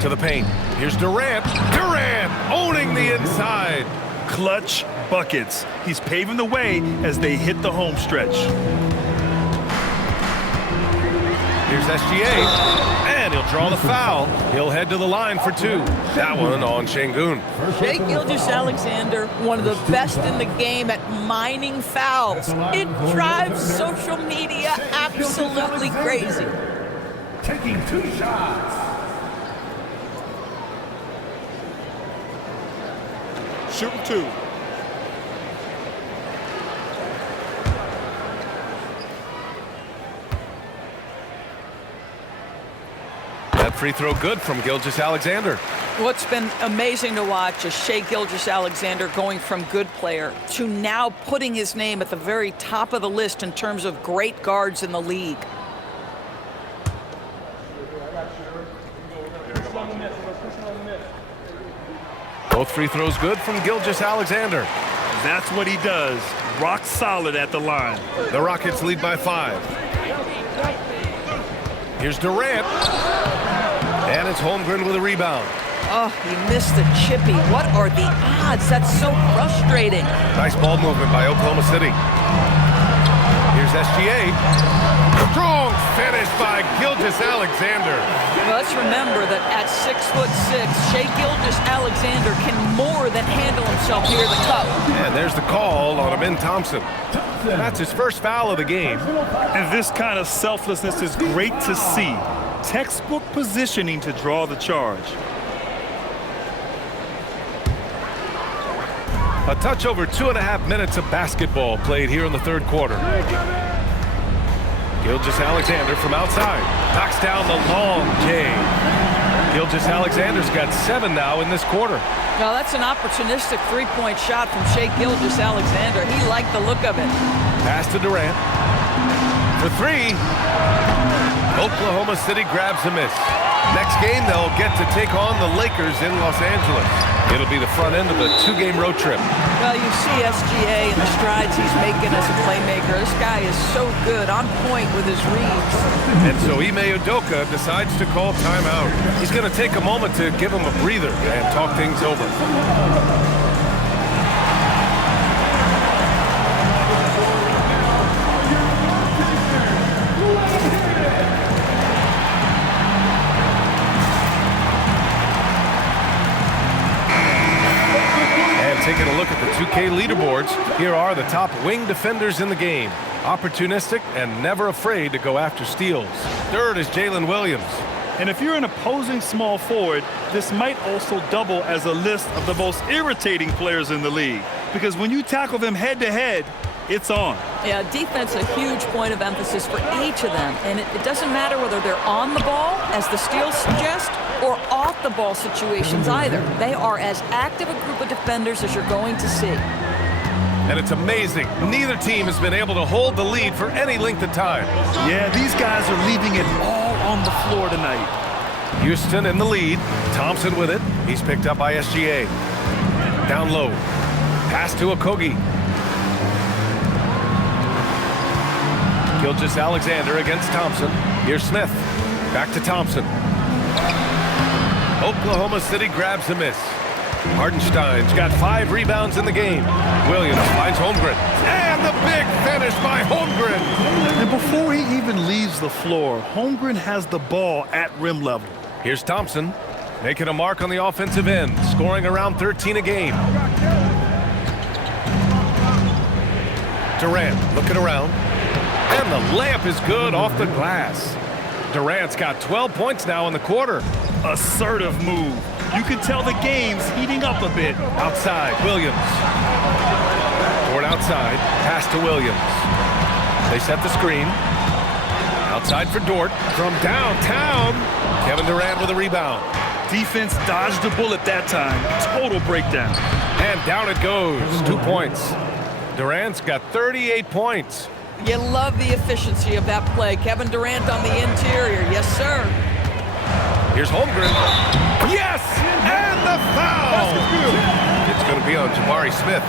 To the paint. Here's Durant. Durant owning the inside. Clutch buckets. He's paving the way as they hit the home stretch. Here's SGA. And he'll draw the foul. He'll head to the line for 2. That one on Şengün. Shai Gilgeous-Alexander, one of the best in the game at mining fouls. It drives social media absolutely crazy. Taking 2 shots. Shooting 2. That free throw good from Gilgeous-Alexander. What's been amazing to watch is Shai Gilgeous-Alexander going from good player to now putting his name at the very top of the list in terms of great guards in the league. Both free throws good from Gilgeous-Alexander. That's what he does. Rock solid at the line. The Rockets lead by 5. Here's Durant. And it's Holmgren with a rebound. Oh, he missed the chippy. What are the odds? That's so frustrating. Nice ball movement by Oklahoma City. Here's SGA. Strong finish by Gilgeous-Alexander. Well, let's remember that at 6'6", Shai Gilgeous-Alexander can more than handle himself near the cup. And there's the call on Amen Thompson. That's his first foul of the game. And this kind of selflessness is great to see. Textbook positioning to draw the charge. A touch over 2.5 minutes of basketball played here in the third quarter. Gilgeous-Alexander from outside knocks down the long J. Gilgeous-Alexander's got 7 now in this quarter. Now that's an opportunistic three-point shot from Shai Gilgeous-Alexander. He liked the look of it. Pass to Durant. For 3. Oklahoma City grabs a miss. Next game, they'll get to take on the Lakers in Los Angeles. It'll be the front end of a 2-game road trip. Well, you see SGA and the strides he's making as a playmaker. This guy is so good, on point with his reads. And so Ime Udoka decides to call timeout. He's going to take a moment to give him a breather and talk things over. 2K leaderboards, here are the top wing defenders in the game. Opportunistic and never afraid to go after steals. Third is Jalen Williams. And if you're an opposing small forward, this might also double as a list of the most irritating players in the league. Because when you tackle them head-to-head, it's on. Yeah, defense a huge point of emphasis for each of them. And it doesn't matter whether they're on the ball, as the steals suggest, or off the ball situations either. They are as active a group of defenders as you're going to see. And it's amazing. Neither team has been able to hold the lead for any length of time. Yeah, these guys are leaving it all on the floor tonight. Houston in the lead. Thompson with it. He's picked up by SGA. Down low. Pass to Okogie. Gilgeous-Alexander against Thompson. Here's Smith. Back to Thompson. Oklahoma City grabs the miss. Hartenstein's got 5 rebounds in the game. Williams finds Holmgren. And the big finish by Holmgren. And before he even leaves the floor, Holmgren has the ball at rim level. Here's Thompson, making a mark on the offensive end, scoring around 13 a game. Durant looking around. And the layup is good off the glass. Durant's got 12 points now in the quarter. Assertive move. You can tell the game's heating up a bit. Outside, Williams. Toward outside, pass to Williams. They set the screen. Outside for Dort. From downtown, Kevin Durant with a rebound. Defense dodged a bullet that time. Total breakdown. And down it goes. 2 points. Durant's got 38 points. You love the efficiency of that play. Kevin Durant on the interior. Yes, sir. Here's Holmgren. Yes! And the foul! It's going to be on Jabari Smith.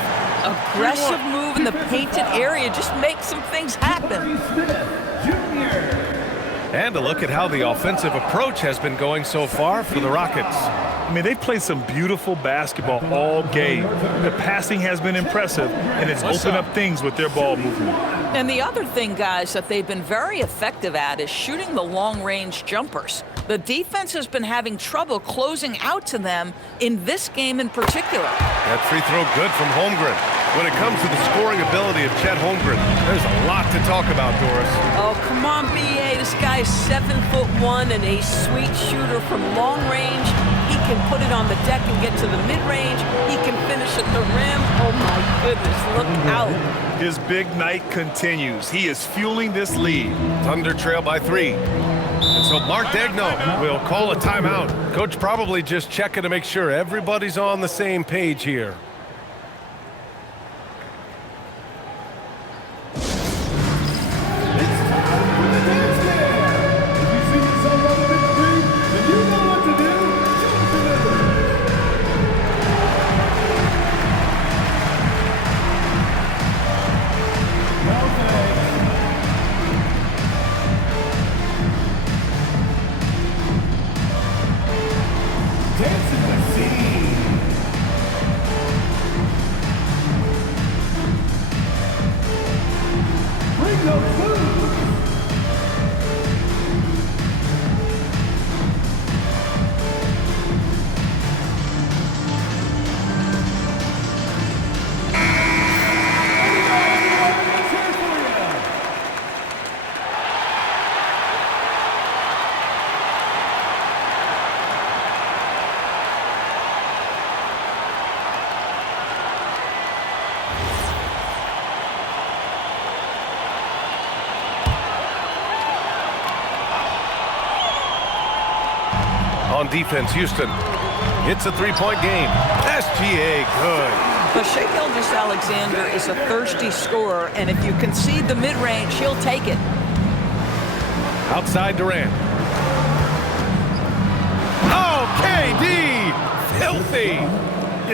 Aggressive move in the painted area. Just make some things happen. And a look at how the offensive approach has been going so far for the Rockets. I mean, they've played some beautiful basketball all game. The passing has been impressive, and it's opened up things with their ball movement. And the other thing, guys, that they've been very effective at is shooting the long-range jumpers. The defense has been having trouble closing out to them in this game in particular. That free throw good from Holmgren. When it comes to the scoring ability of Chet Holmgren, there's a lot to talk about, Doris. Oh, come on, B.A. This guy is 7'1" and a sweet shooter from long range. He can put it on the deck and get to the mid-range. He can finish at the rim. Oh, my goodness, look out. His big night continues. He is fueling this lead. Thunder trail by 3. And so Mark Daigneault will call a timeout. Coach probably just checking to make sure everybody's on the same page here. On defense, Houston. It's a 3-point game. SGA good. But Shai Gilgeous-Alexander is a thirsty scorer, and if you concede the mid-range, he'll take it. Outside Durant. Oh, KD! Filthy!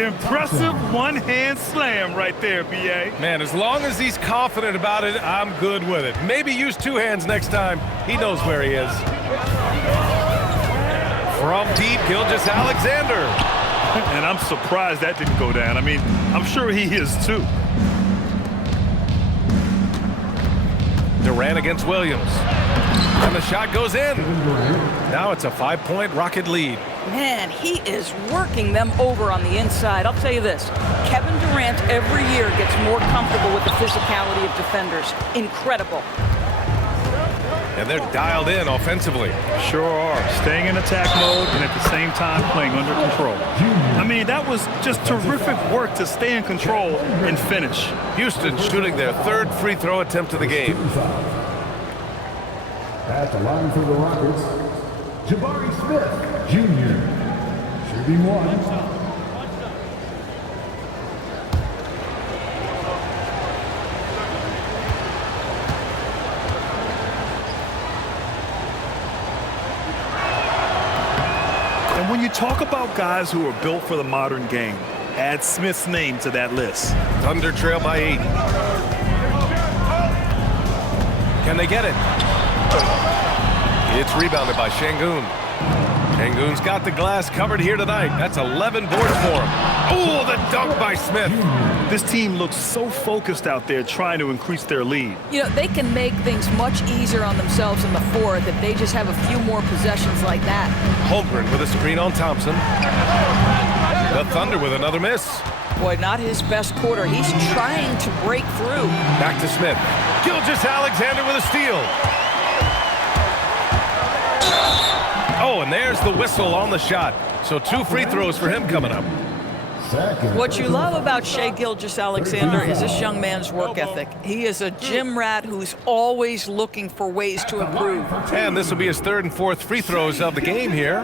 Impressive one-hand slam right there, B.A. Man, as long as he's confident about it, I'm good with it. Maybe use 2 hands next time. He knows where he is. From deep, Gilgeous-Alexander. And I'm surprised that didn't go down. I mean, I'm sure he is too. Durant against Williams. And the shot goes in. Now it's a 5-point Rocket lead. Man, he is working them over on the inside. I'll tell you this, Kevin Durant every year gets more comfortable with the physicality of defenders. Incredible. And they're dialed in offensively. Sure are. Staying in attack mode and at the same time playing under control. I mean, that was just terrific work to stay in control and finish. Houston shooting their 3rd free throw attempt of the game. At the line for the Rockets, Jabari Smith, Jr. Shooting 1. And when you talk about guys who are built for the modern game, add Smith's name to that list. Thunder trail by 8. Can they get it? It's rebounded by Şengün. Şengün's got the glass covered here tonight. That's 11 boards for him. Oh, the dunk by Smith. This team looks so focused out there trying to increase their lead. You know, they can make things much easier on themselves in the 4th if they just have a few more possessions like that. Holmgren with a screen on Thompson. The Thunder with another miss. Boy, not his best quarter. He's trying to break through. Back to Smith. Gilgeous-Alexander with a steal. Oh, and there's the whistle on the shot. So 2 free throws for him coming up. What you love about Shai Gilgeous-Alexander is this young man's work ethic. He is a gym rat who's always looking for ways to improve. And this will be his 3rd and 4th free throws of the game here.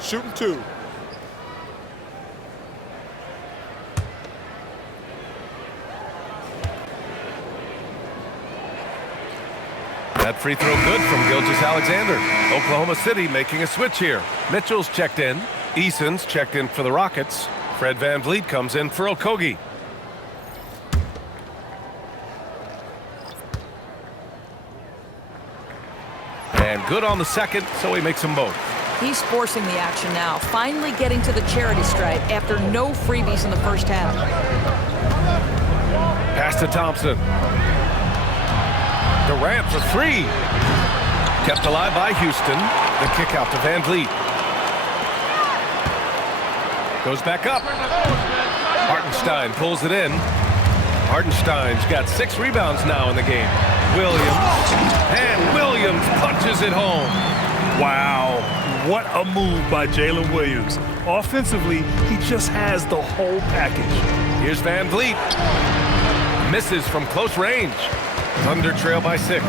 Shooting 2. That free throw good from Gilgeous-Alexander. Oklahoma City making a switch here. Mitchell's checked in. Eason's checked in for the Rockets. Fred VanVleet comes in for Okogie. And good on the second, so he makes them both. He's forcing the action now, finally getting to the charity stripe after no freebies in the first half. Pass to Thompson. Durant for 3. Kept alive by Houston. The kick out to VanVleet. Goes back up. Hartenstein pulls it in. Hartenstein's got 6 rebounds now in the game. Williams. And Williams punches it home. Wow. What a move by Jalen Williams. Offensively, he just has the whole package. Here's VanVleet. Misses from close range. Thunder trail by 6.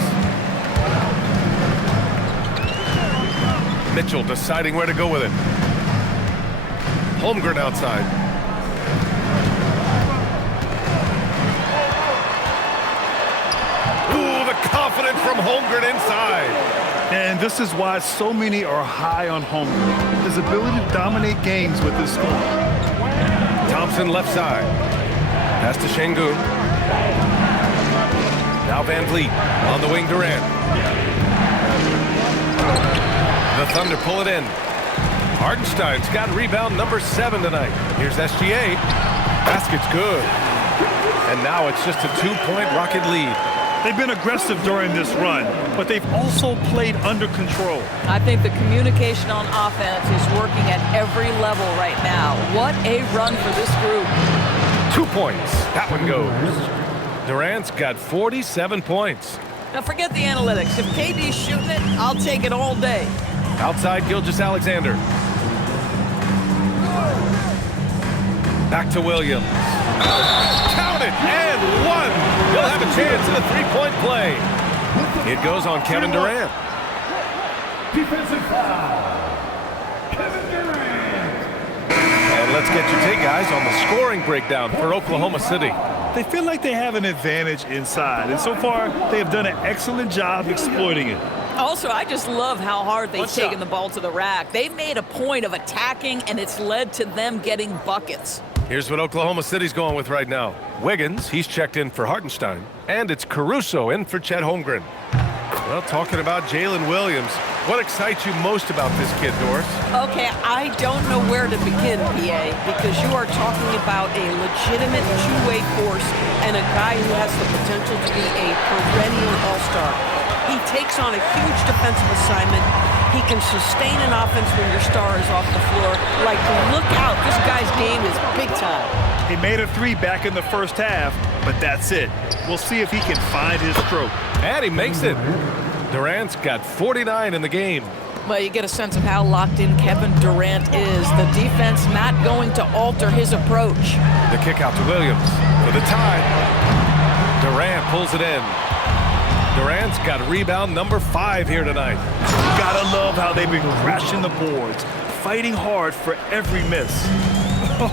Mitchell deciding where to go with it. Holmgren outside. Ooh, the confidence from Holmgren inside. And this is why so many are high on Holmgren. His ability to dominate games with his score. Thompson left side. Pass to Şengün. Now VanVleet on the wing, Durant. The Thunder pull it in. Hartenstein's got rebound number 7 tonight. Here's SGA. Basket's good. And now it's just a 2-point Rocket lead. They've been aggressive during this run, but they've also played under control. I think the communication on offense is working at every level right now. What a run for this group. 2 points. That one goes. Durant's got 47 points. Now forget the analytics. If KD's shooting it, I'll take it all day. Outside Gilgeous-Alexander. Back to Williams. Count it, and 1. He'll have a chance in a 3-point play. It goes on Kevin Durant. Defensive foul. Kevin Durant. And let's get your take, guys, on the scoring breakdown for Oklahoma City. They feel like they have an advantage inside, and so far they have done an excellent job exploiting it. Also, I just love how hard they've taken the ball to the rack. They've made a point of attacking, and it's led to them getting buckets. Here's what Oklahoma City's going with right now. Wiggins, he's checked in for Hartenstein. And it's Caruso in for Chet Holmgren. Well, talking about Jalen Williams, What excites you most about this kid, Doris? Okay, I don't know where to begin, PA, because you are talking about a legitimate two-way force and a guy who has the potential to be a perennial all-star. He takes on a huge defensive assignment. He can sustain an offense when your star is off the floor. Like, look out, this guy's game is big time. He made a three back in the first half, but that's it. We'll see if he can find his stroke. And he makes it. Durant's got 49 in the game. Well, you get a sense of how locked in Kevin Durant is. The defense not going to alter his approach. The kick out to Williams for the tie. Durant pulls it in. Durant's got rebound number 5 here tonight. Gotta love how they've been crashing the boards, fighting hard for every miss.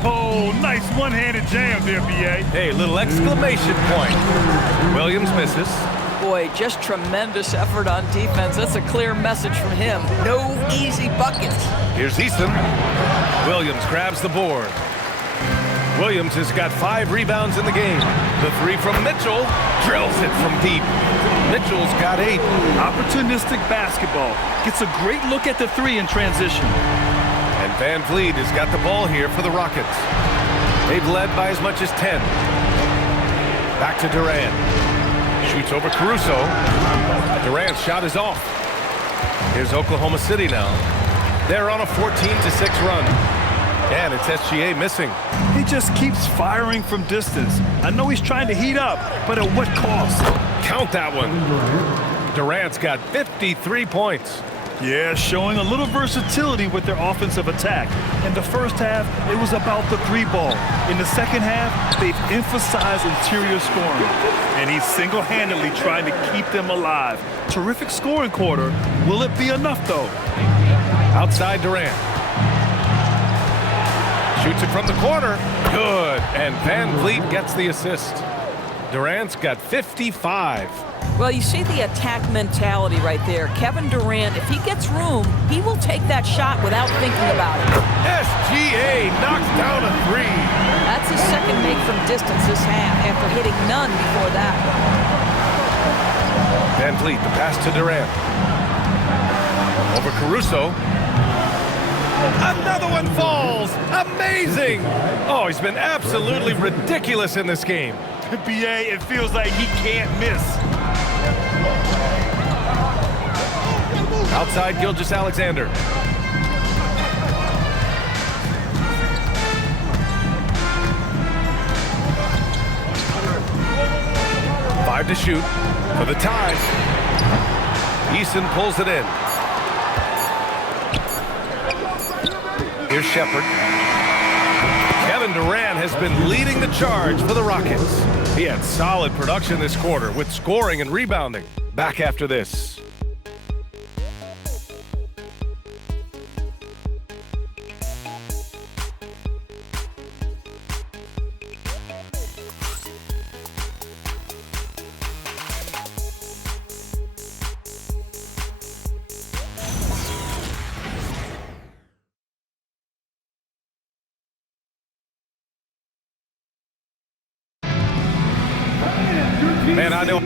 Oh, nice one-handed jam there, B.A. Hey, little exclamation point. Williams misses. Boy, just tremendous effort on defense. That's a clear message from him. No easy buckets. Here's Easton. Williams grabs the board. Williams has got 5 rebounds in the game. The 3 from Mitchell drills it from deep. Mitchell's got 8. Opportunistic basketball. Gets a great look at the 3 in transition. And Van Vliet has got the ball here for the Rockets. They've led by as much as 10. Back to Durant. Shoots over Caruso. Durant's shot is off. Here's Oklahoma City now. They're on a 14-6 run. And it's SGA missing. He just keeps firing from distance. I know he's trying to heat up, but at what cost? Count that one. Durant's got 53 points. Yeah, showing a little versatility with their offensive attack. In the first half, it was about the 3-ball. In the second half, they've emphasized interior scoring. And he's single-handedly trying to keep them alive. Terrific scoring quarter. Will it be enough, though? Outside Durant. Shoots it from the corner. Good. And Van Vliet gets the assist. Durant's got 55. Well, you see the attack mentality right there. Kevin Durant, if he gets room, he will take that shot without thinking about it. SGA knocks down a 3. That's his second make from distance this half after hitting none before that. Van Vliet, the pass to Durant. Over Caruso. Another one falls. Amazing. Oh, he's been absolutely ridiculous in this game. BA, it feels like he can't miss. Outside Gilgeous-Alexander. Five to shoot for the tie. Eason pulls it in. Here's Shepherd. Kevin Durant has been leading the charge for the Rockets. He had solid production this quarter with scoring and rebounding. Back after this. Man, I know.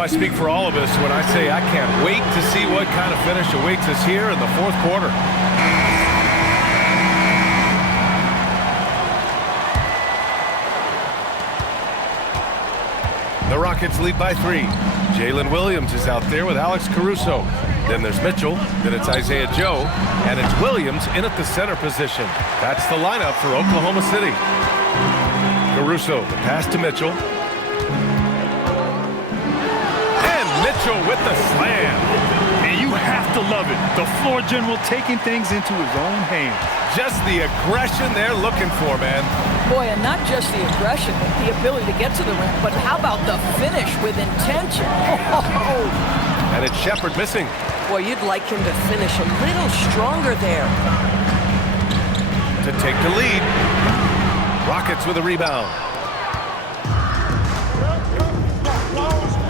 I speak for all of us when I say I can't wait to see what kind of finish awaits us here in the fourth quarter. The Rockets lead by 3. Jalen Williams is out there with Alex Caruso. Then there's Mitchell, then it's Isaiah Joe, and it's Williams in at the center position. That's the lineup for Oklahoma City. Caruso, the pass to Mitchell. Mitchell with the slam. And you have to love it. The floor general taking things into his own hands. Just the aggression they're looking for, man. Boy, and not just the aggression, but the ability to get to the rim, but how about the finish with intention? And it's Shepherd missing. Boy, you'd like him to finish a little stronger there. To take the lead. Rockets with a rebound.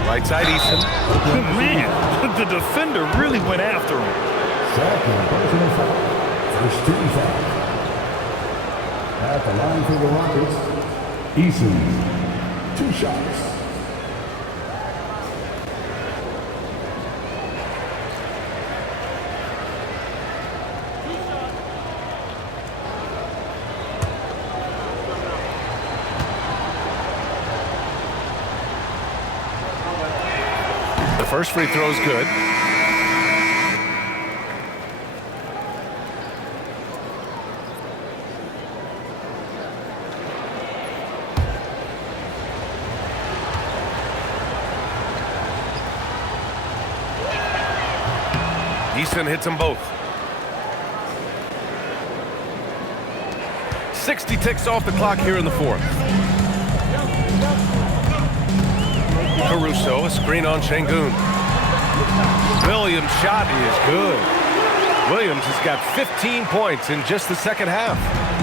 Right side, Eason. Man, the defender really went after him. Second personal foul. First team foul. At the line for the Rockets, Eason. 2 shots. First free throw is good. Easton hits them both. 60 ticks off the clock here in the fourth. Caruso, a screen on Şengün. Williams' shot is good. Williams has got 15 points in just the second half.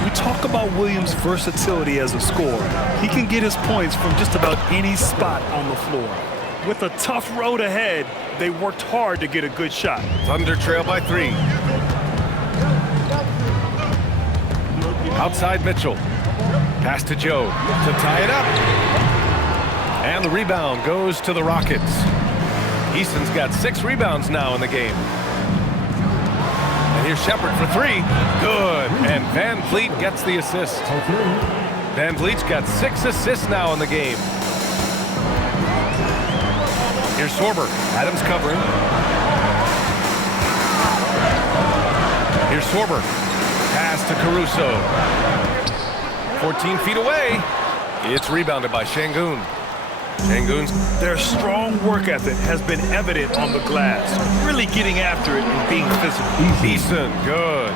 We talk about Williams' versatility as a scorer. He can get his points from just about any spot on the floor. With a tough road ahead, they worked hard to get a good shot. Thunder trail by 3. Outside Mitchell. Pass to Joe to tie it up. And the rebound goes to the Rockets. Easton's got 6 rebounds now in the game. And here's Shepherd for 3. Good. And Van Vliet gets the assist. Van Vliet's got 6 assists now in the game. Here's Sorber. Adams covering. Here's Sorber. Pass to Caruso. 14 feet away. It's rebounded by Şengün. Their strong work ethic has been evident on the glass, really getting after it and being physical. Eason, good.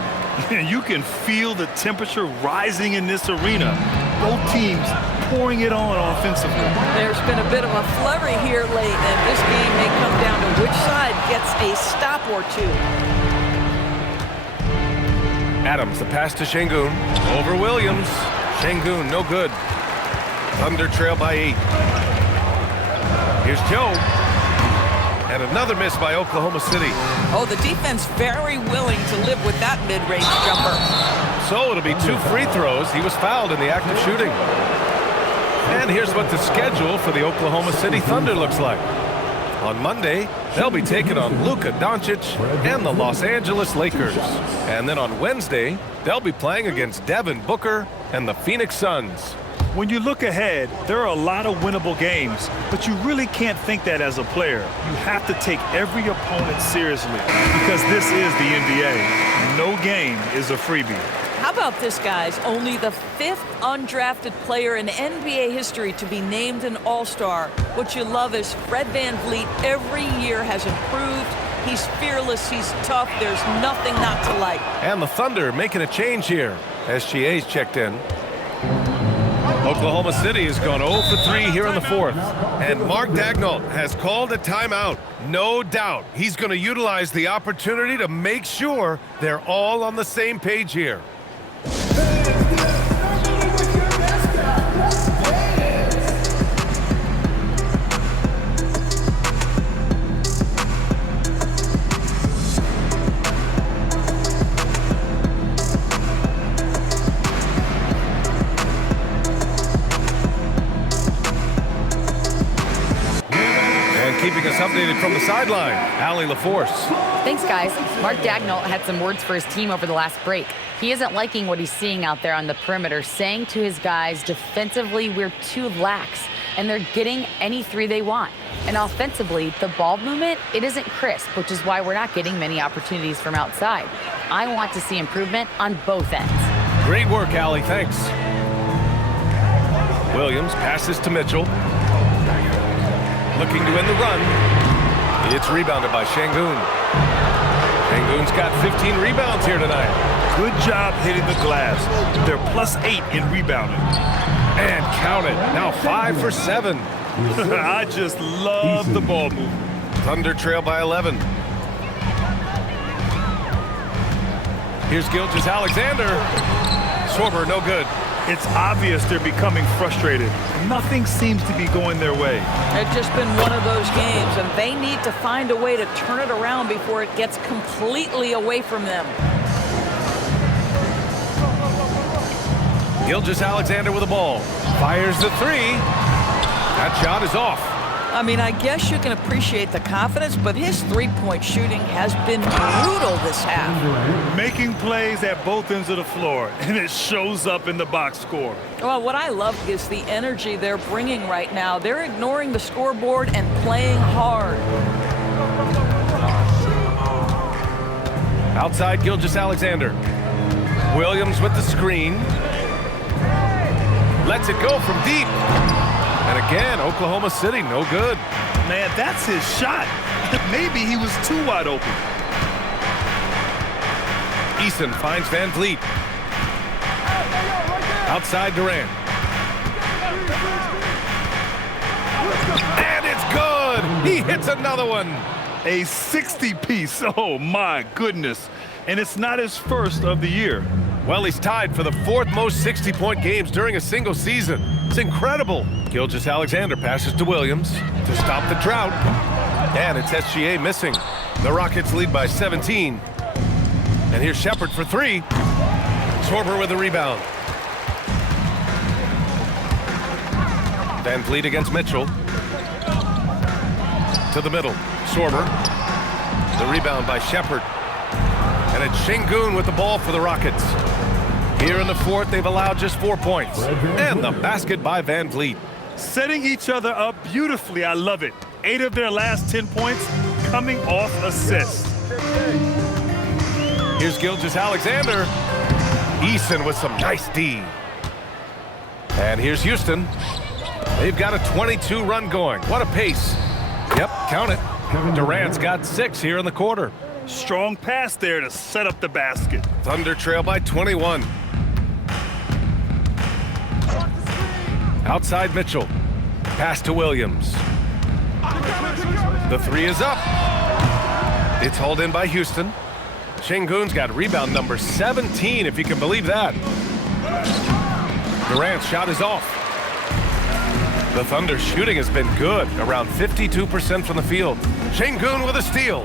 You can feel the temperature rising in this arena. Both teams pouring it on offensively. There's been a bit of a flurry here late, and this game may come down to which side gets a stop or 2. Adams, the pass to Şengün. Over Williams. Şengün, no good. Thunder trail by 8. Here's Joe. And another miss by Oklahoma City. Oh, the defense very willing to live with that mid-range jumper. So it'll be 2 free throws. He was fouled in the act of shooting. And here's what the schedule for the Oklahoma City Thunder looks like. On Monday, they'll be taking on Luka Doncic and the Los Angeles Lakers. And then on Wednesday, they'll be playing against Devin Booker and the Phoenix Suns. When you look ahead, there are a lot of winnable games, but you really can't think that as a player. You have to take every opponent seriously because this is the NBA. No game is a freebie. How about this, guys? Only the 5th undrafted player in NBA history to be named an All-Star. What you love is Fred VanVleet every year has improved. He's fearless, he's tough, there's nothing not to like. And the Thunder making a change here. SGA's checked in. Oklahoma City has gone 0 for 3 here in the fourth. And Mark Daigneault has called a timeout. No doubt he's going to utilize the opportunity to make sure they're all on the same page here. from the sideline. Allie LaForce. Thanks, guys. Mark Dagnall had some words for his team over the last break. He isn't liking what he's seeing out there on the perimeter, saying to his guys, defensively, we're too lax, and they're getting any three they want. And offensively, the ball movement, it isn't crisp, which is why we're not getting many opportunities from outside. I want to see improvement on both ends. Great work, Allie. Thanks. Williams passes to Mitchell. Looking to win the run. It's rebounded by Şengün. Şengün's got 15 rebounds here tonight. Good job hitting the glass. They're +8 in rebounding. And count it. Now 5 for 7. I just love the ball movement. Thunder trail by 11. Here's Gilgeous-Alexander. Schwarber, no good. It's obvious they're becoming frustrated. Nothing seems to be going their way. It's just been one of those games, and they need to find a way to turn it around before it gets completely away from them. Gilgeous-Alexander with the ball. Fires the three. That shot is off. I mean, I guess you can appreciate the confidence, but his three-point shooting has been brutal this half. Making plays at both ends of the floor, and it shows up in the box score. Well, what I love is the energy they're bringing right now. They're ignoring the scoreboard and playing hard. Outside Gilgeous-Alexander. Williams with the screen. Lets it go from deep. And again, Oklahoma City, no good. Man, that's his shot. Maybe he was too wide open. Eason finds Van Vliet. Outside Durant. And it's good. He hits another one. A 60-piece. Oh, my goodness. And it's not his first of the year. Well, he's tied for the 4th most 60-point games during a single season. It's incredible. Gilgeous-Alexander passes to Williams to stop the drought. And it's SGA missing. The Rockets lead by 17. And here's Sheppard for three. Schwarber with the rebound. Van Vliet against Mitchell. To the middle. Schwarber. The rebound by Sheppard. And it's Şengün with the ball for the Rockets. Here in the 4th, they've allowed just 4 points. And the basket by Van Vliet. Setting each other up beautifully. I love it. 8 of their last 10 points coming off assists. Here's Gilgeous-Alexander. Eason with some nice D. And here's Houston. They've got a 22-run going. What a pace. Yep, count it. Durant's got 6 here in the quarter. Strong pass there to set up the basket. Thunder trail by 21. Outside Mitchell. Pass to Williams. The three is up. It's hauled in by Houston. Şengün's got rebound number 17, if you can believe that. Durant's shot is off. The Thunder shooting has been good, around 52% from the field. Şengün with a steal.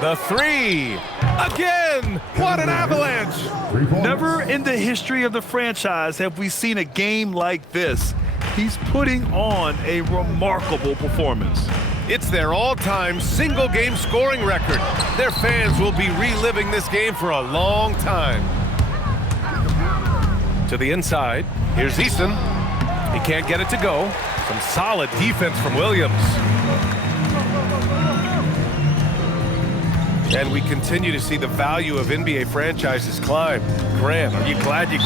The three. Again! What an avalanche! Never in the history of the franchise have we seen a game like this. He's putting on a remarkable performance. It's their all-time single-game scoring record. Their fans will be reliving this game for a long time. To the inside, here's Eason. He can't get it to go. Some solid defense from Williams. And we continue to see the value of NBA franchises climb. Graham, are you glad you...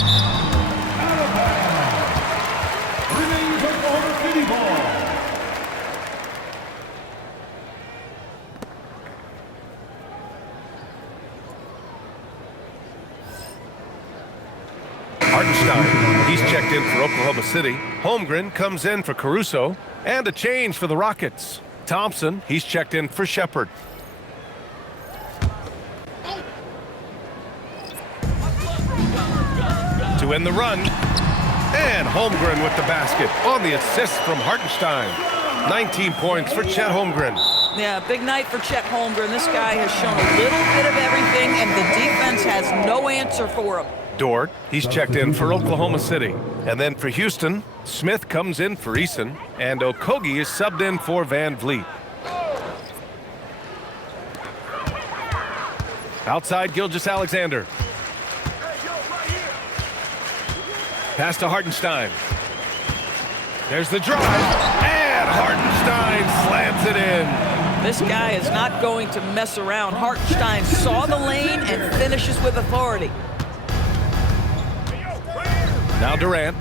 Remains Oklahoma City ball. Hartenstein, he's checked in for Oklahoma City. Holmgren comes in for Caruso. And a change for the Rockets. Thompson, he's checked in for Sheppard. To end the run. And Holmgren with the basket on the assist from Hartenstein. 19 points for Chet Holmgren. Yeah, big night for Chet Holmgren. This guy has shown a little bit of everything, and the defense has no answer for him. Dort, he's checked in for Oklahoma City. And then for Houston, Smith comes in for Eason, and Okogie is subbed in for Van Vliet. Outside, Gilgeous-Alexander. Pass to Hartenstein. There's the drive, and Hartenstein slams it in. This guy is not going to mess around. Hartenstein saw the lane and finishes with authority. Now Durant.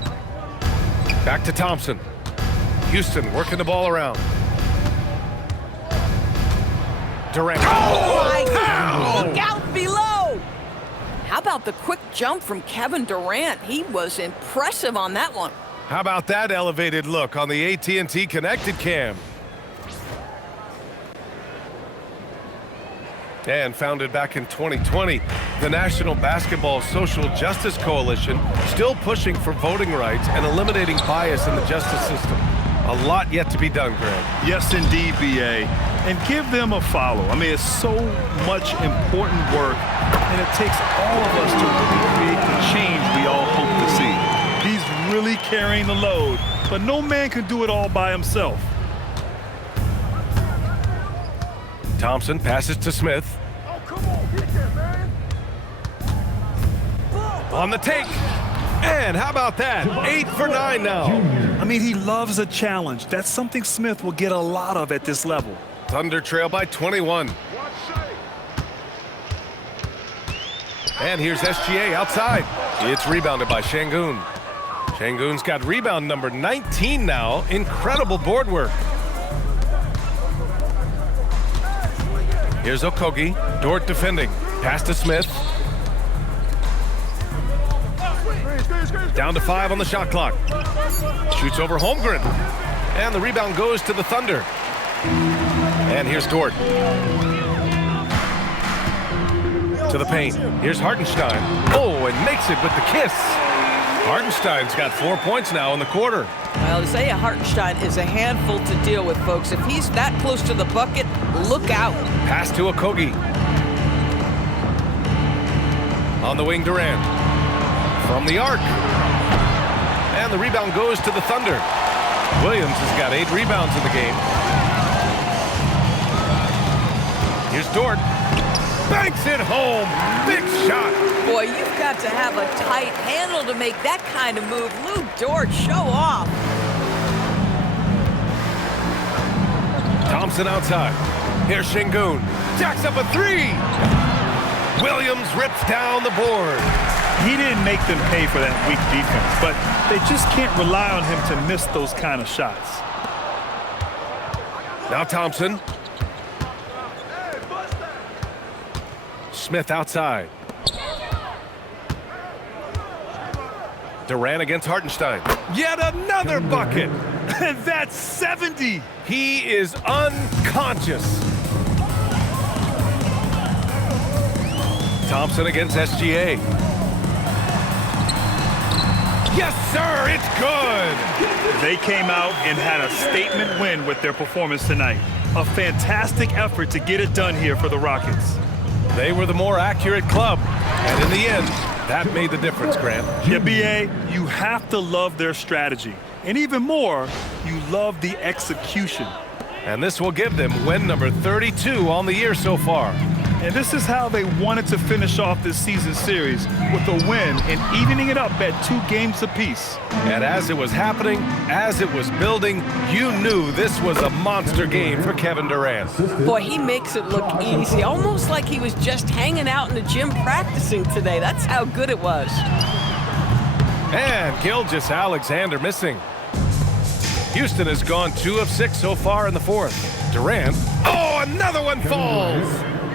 Back to Thompson. Houston working the ball around. Durant. Oh, my God. Look out below. How about the quick jump from Kevin Durant? He was impressive on that one. How about that elevated look on the AT&T Connected Cam? And founded back in 2020, the National Basketball Social Justice Coalition still pushing for voting rights and eliminating bias in the justice system. A lot yet to be done, Greg. Yes, indeed, BA. And give them a follow. I mean, it's so much important work, and it takes all of us to really create the change we all hope to see. He's really carrying the load, but no man can do it all by himself. Thompson passes to Smith. Oh, come on, get that, man. On the take. And how about that? 8 for 9 now. I mean, he loves a challenge. That's something Smith will get a lot of at this level. Thunder trail by 21. And here's SGA outside. It's rebounded by Şengün. Şengün's got rebound number 19 now. Incredible board work. Here's Okogie. Dort defending. Pass to Smith. Down to 5 on the shot clock. Shoots over Holmgren. And the rebound goes to the Thunder. And here's Dort. To the paint. Here's Hartenstein. Oh, and makes it with the kiss. Hartenstein's got 4 points now in the quarter. Well, Isaiah Hartenstein is a handful to deal with, folks. If he's that close to the bucket, look out. Pass to Okogie. On the wing, Durant. From the arc. And the rebound goes to the Thunder. Williams has got 8 rebounds in the game. Here's Dort. Banks it home. Big shot. Boy, you've got to have a tight handle to make that kind of move. Lou Dort, show off. Thompson outside. Here's Şengün. Jacks up a 3. Williams rips down the board. He didn't make them pay for that weak defense, but they just can't rely on him to miss those kind of shots. Now Thompson. Smith outside. Durant against Hartenstein. Yet another bucket. And that's 70. He is unconscious. Thompson against SGA. Yes, sir, it's good. They came out and had a statement win with their performance tonight. A fantastic effort to get it done here for the Rockets. They were the more accurate club, and in the end, that made the difference, Grant. Yeah, BA, you have to love their strategy. And even more, you love the execution. And this will give them win number 32 on the year so far. And this is how they wanted to finish off this season series, with a win and evening it up at 2 games apiece. And as it was happening, as it was building, you knew this was a monster game for Kevin Durant. Boy, he makes it look easy, almost like he was just hanging out in the gym practicing today. That's how good it was. And Gilgeous-Alexander missing. Houston has gone 2 of 6 so far in the fourth. Durant, oh, another one falls.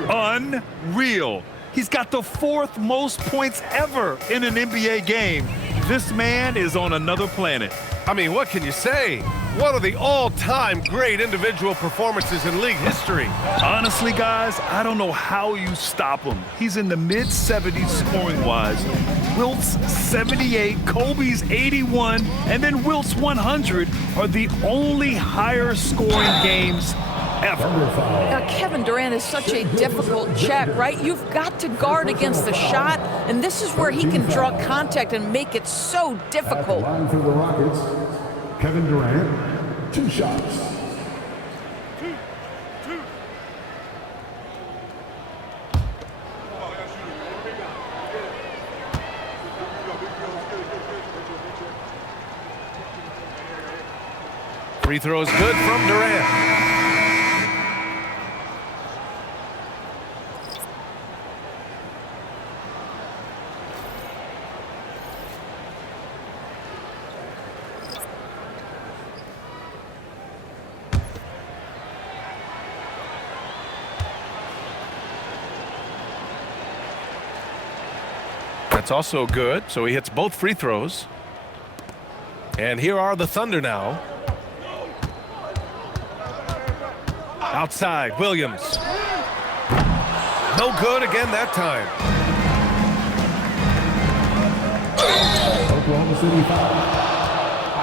Unreal. He's got the 4th most points ever in an NBA game. This man is on another planet. I mean, what can you say? One of the all-time great individual performances in league history. Honestly, guys, I don't know how you stop him. He's in the mid-70s scoring-wise. Wilt's 78, Kobe's 81, and then Wilt's 100 are the only higher scoring games ever. Now, Kevin Durant is such a difficult check, right? You've got to guard against the shot, and this is where he can draw contact and make it so difficult. At the line for the Rockets, Kevin Durant, 2 shots. Free throw is good from Durant. That's also good, so he hits both free throws. And here are the Thunder now. Outside, Williams. No good again that time. Oklahoma City foul.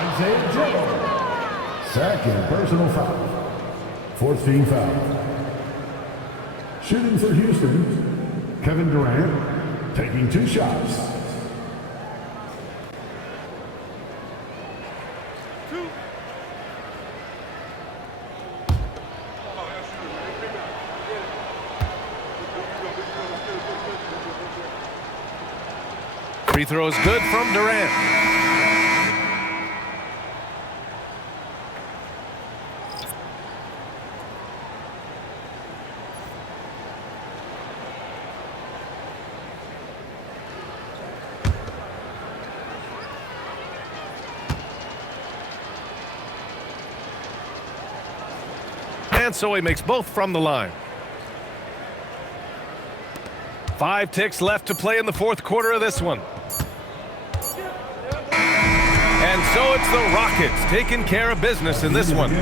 Isaiah Joe. Second personal foul. 4th team foul. Shooting for Houston, Kevin Durant, taking 2 shots. Free throw is good from Durant. And so he makes both from the line. 5 ticks left to play in the 4th quarter of this one. And so it's the Rockets taking care of business in this one.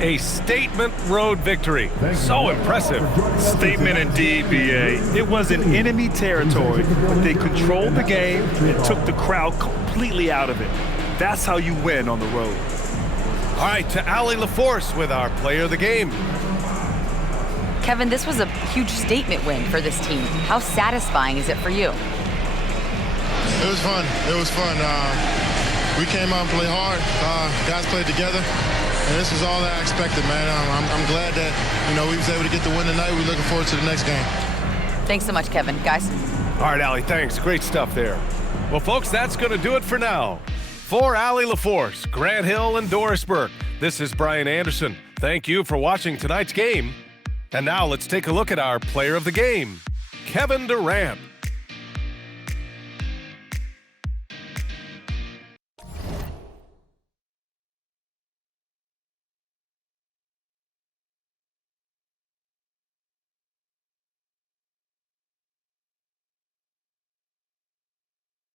A statement road victory. So impressive. Statement indeed, BA. It was in enemy territory, but they controlled the game and took the crowd completely out of it. That's how you win on the road. All right, to Allie LaForce with our player of the game. Kevin, this was a huge statement win for this team. How satisfying is it for you? It was fun. It was fun. We came out and played hard. Guys played together, and this is all that I expected, man. I'm glad that we was able to get the win tonight. We're looking forward to the next game. Thanks so much, Kevin. Guys. All right, Allie, thanks. Great stuff there. Well, folks, that's going to do it for now. For Allie LaForce, Grant Hill, and Doris Burke, this is Brian Anderson. Thank you for watching tonight's game. And now let's take a look at our player of the game, Kevin Durant.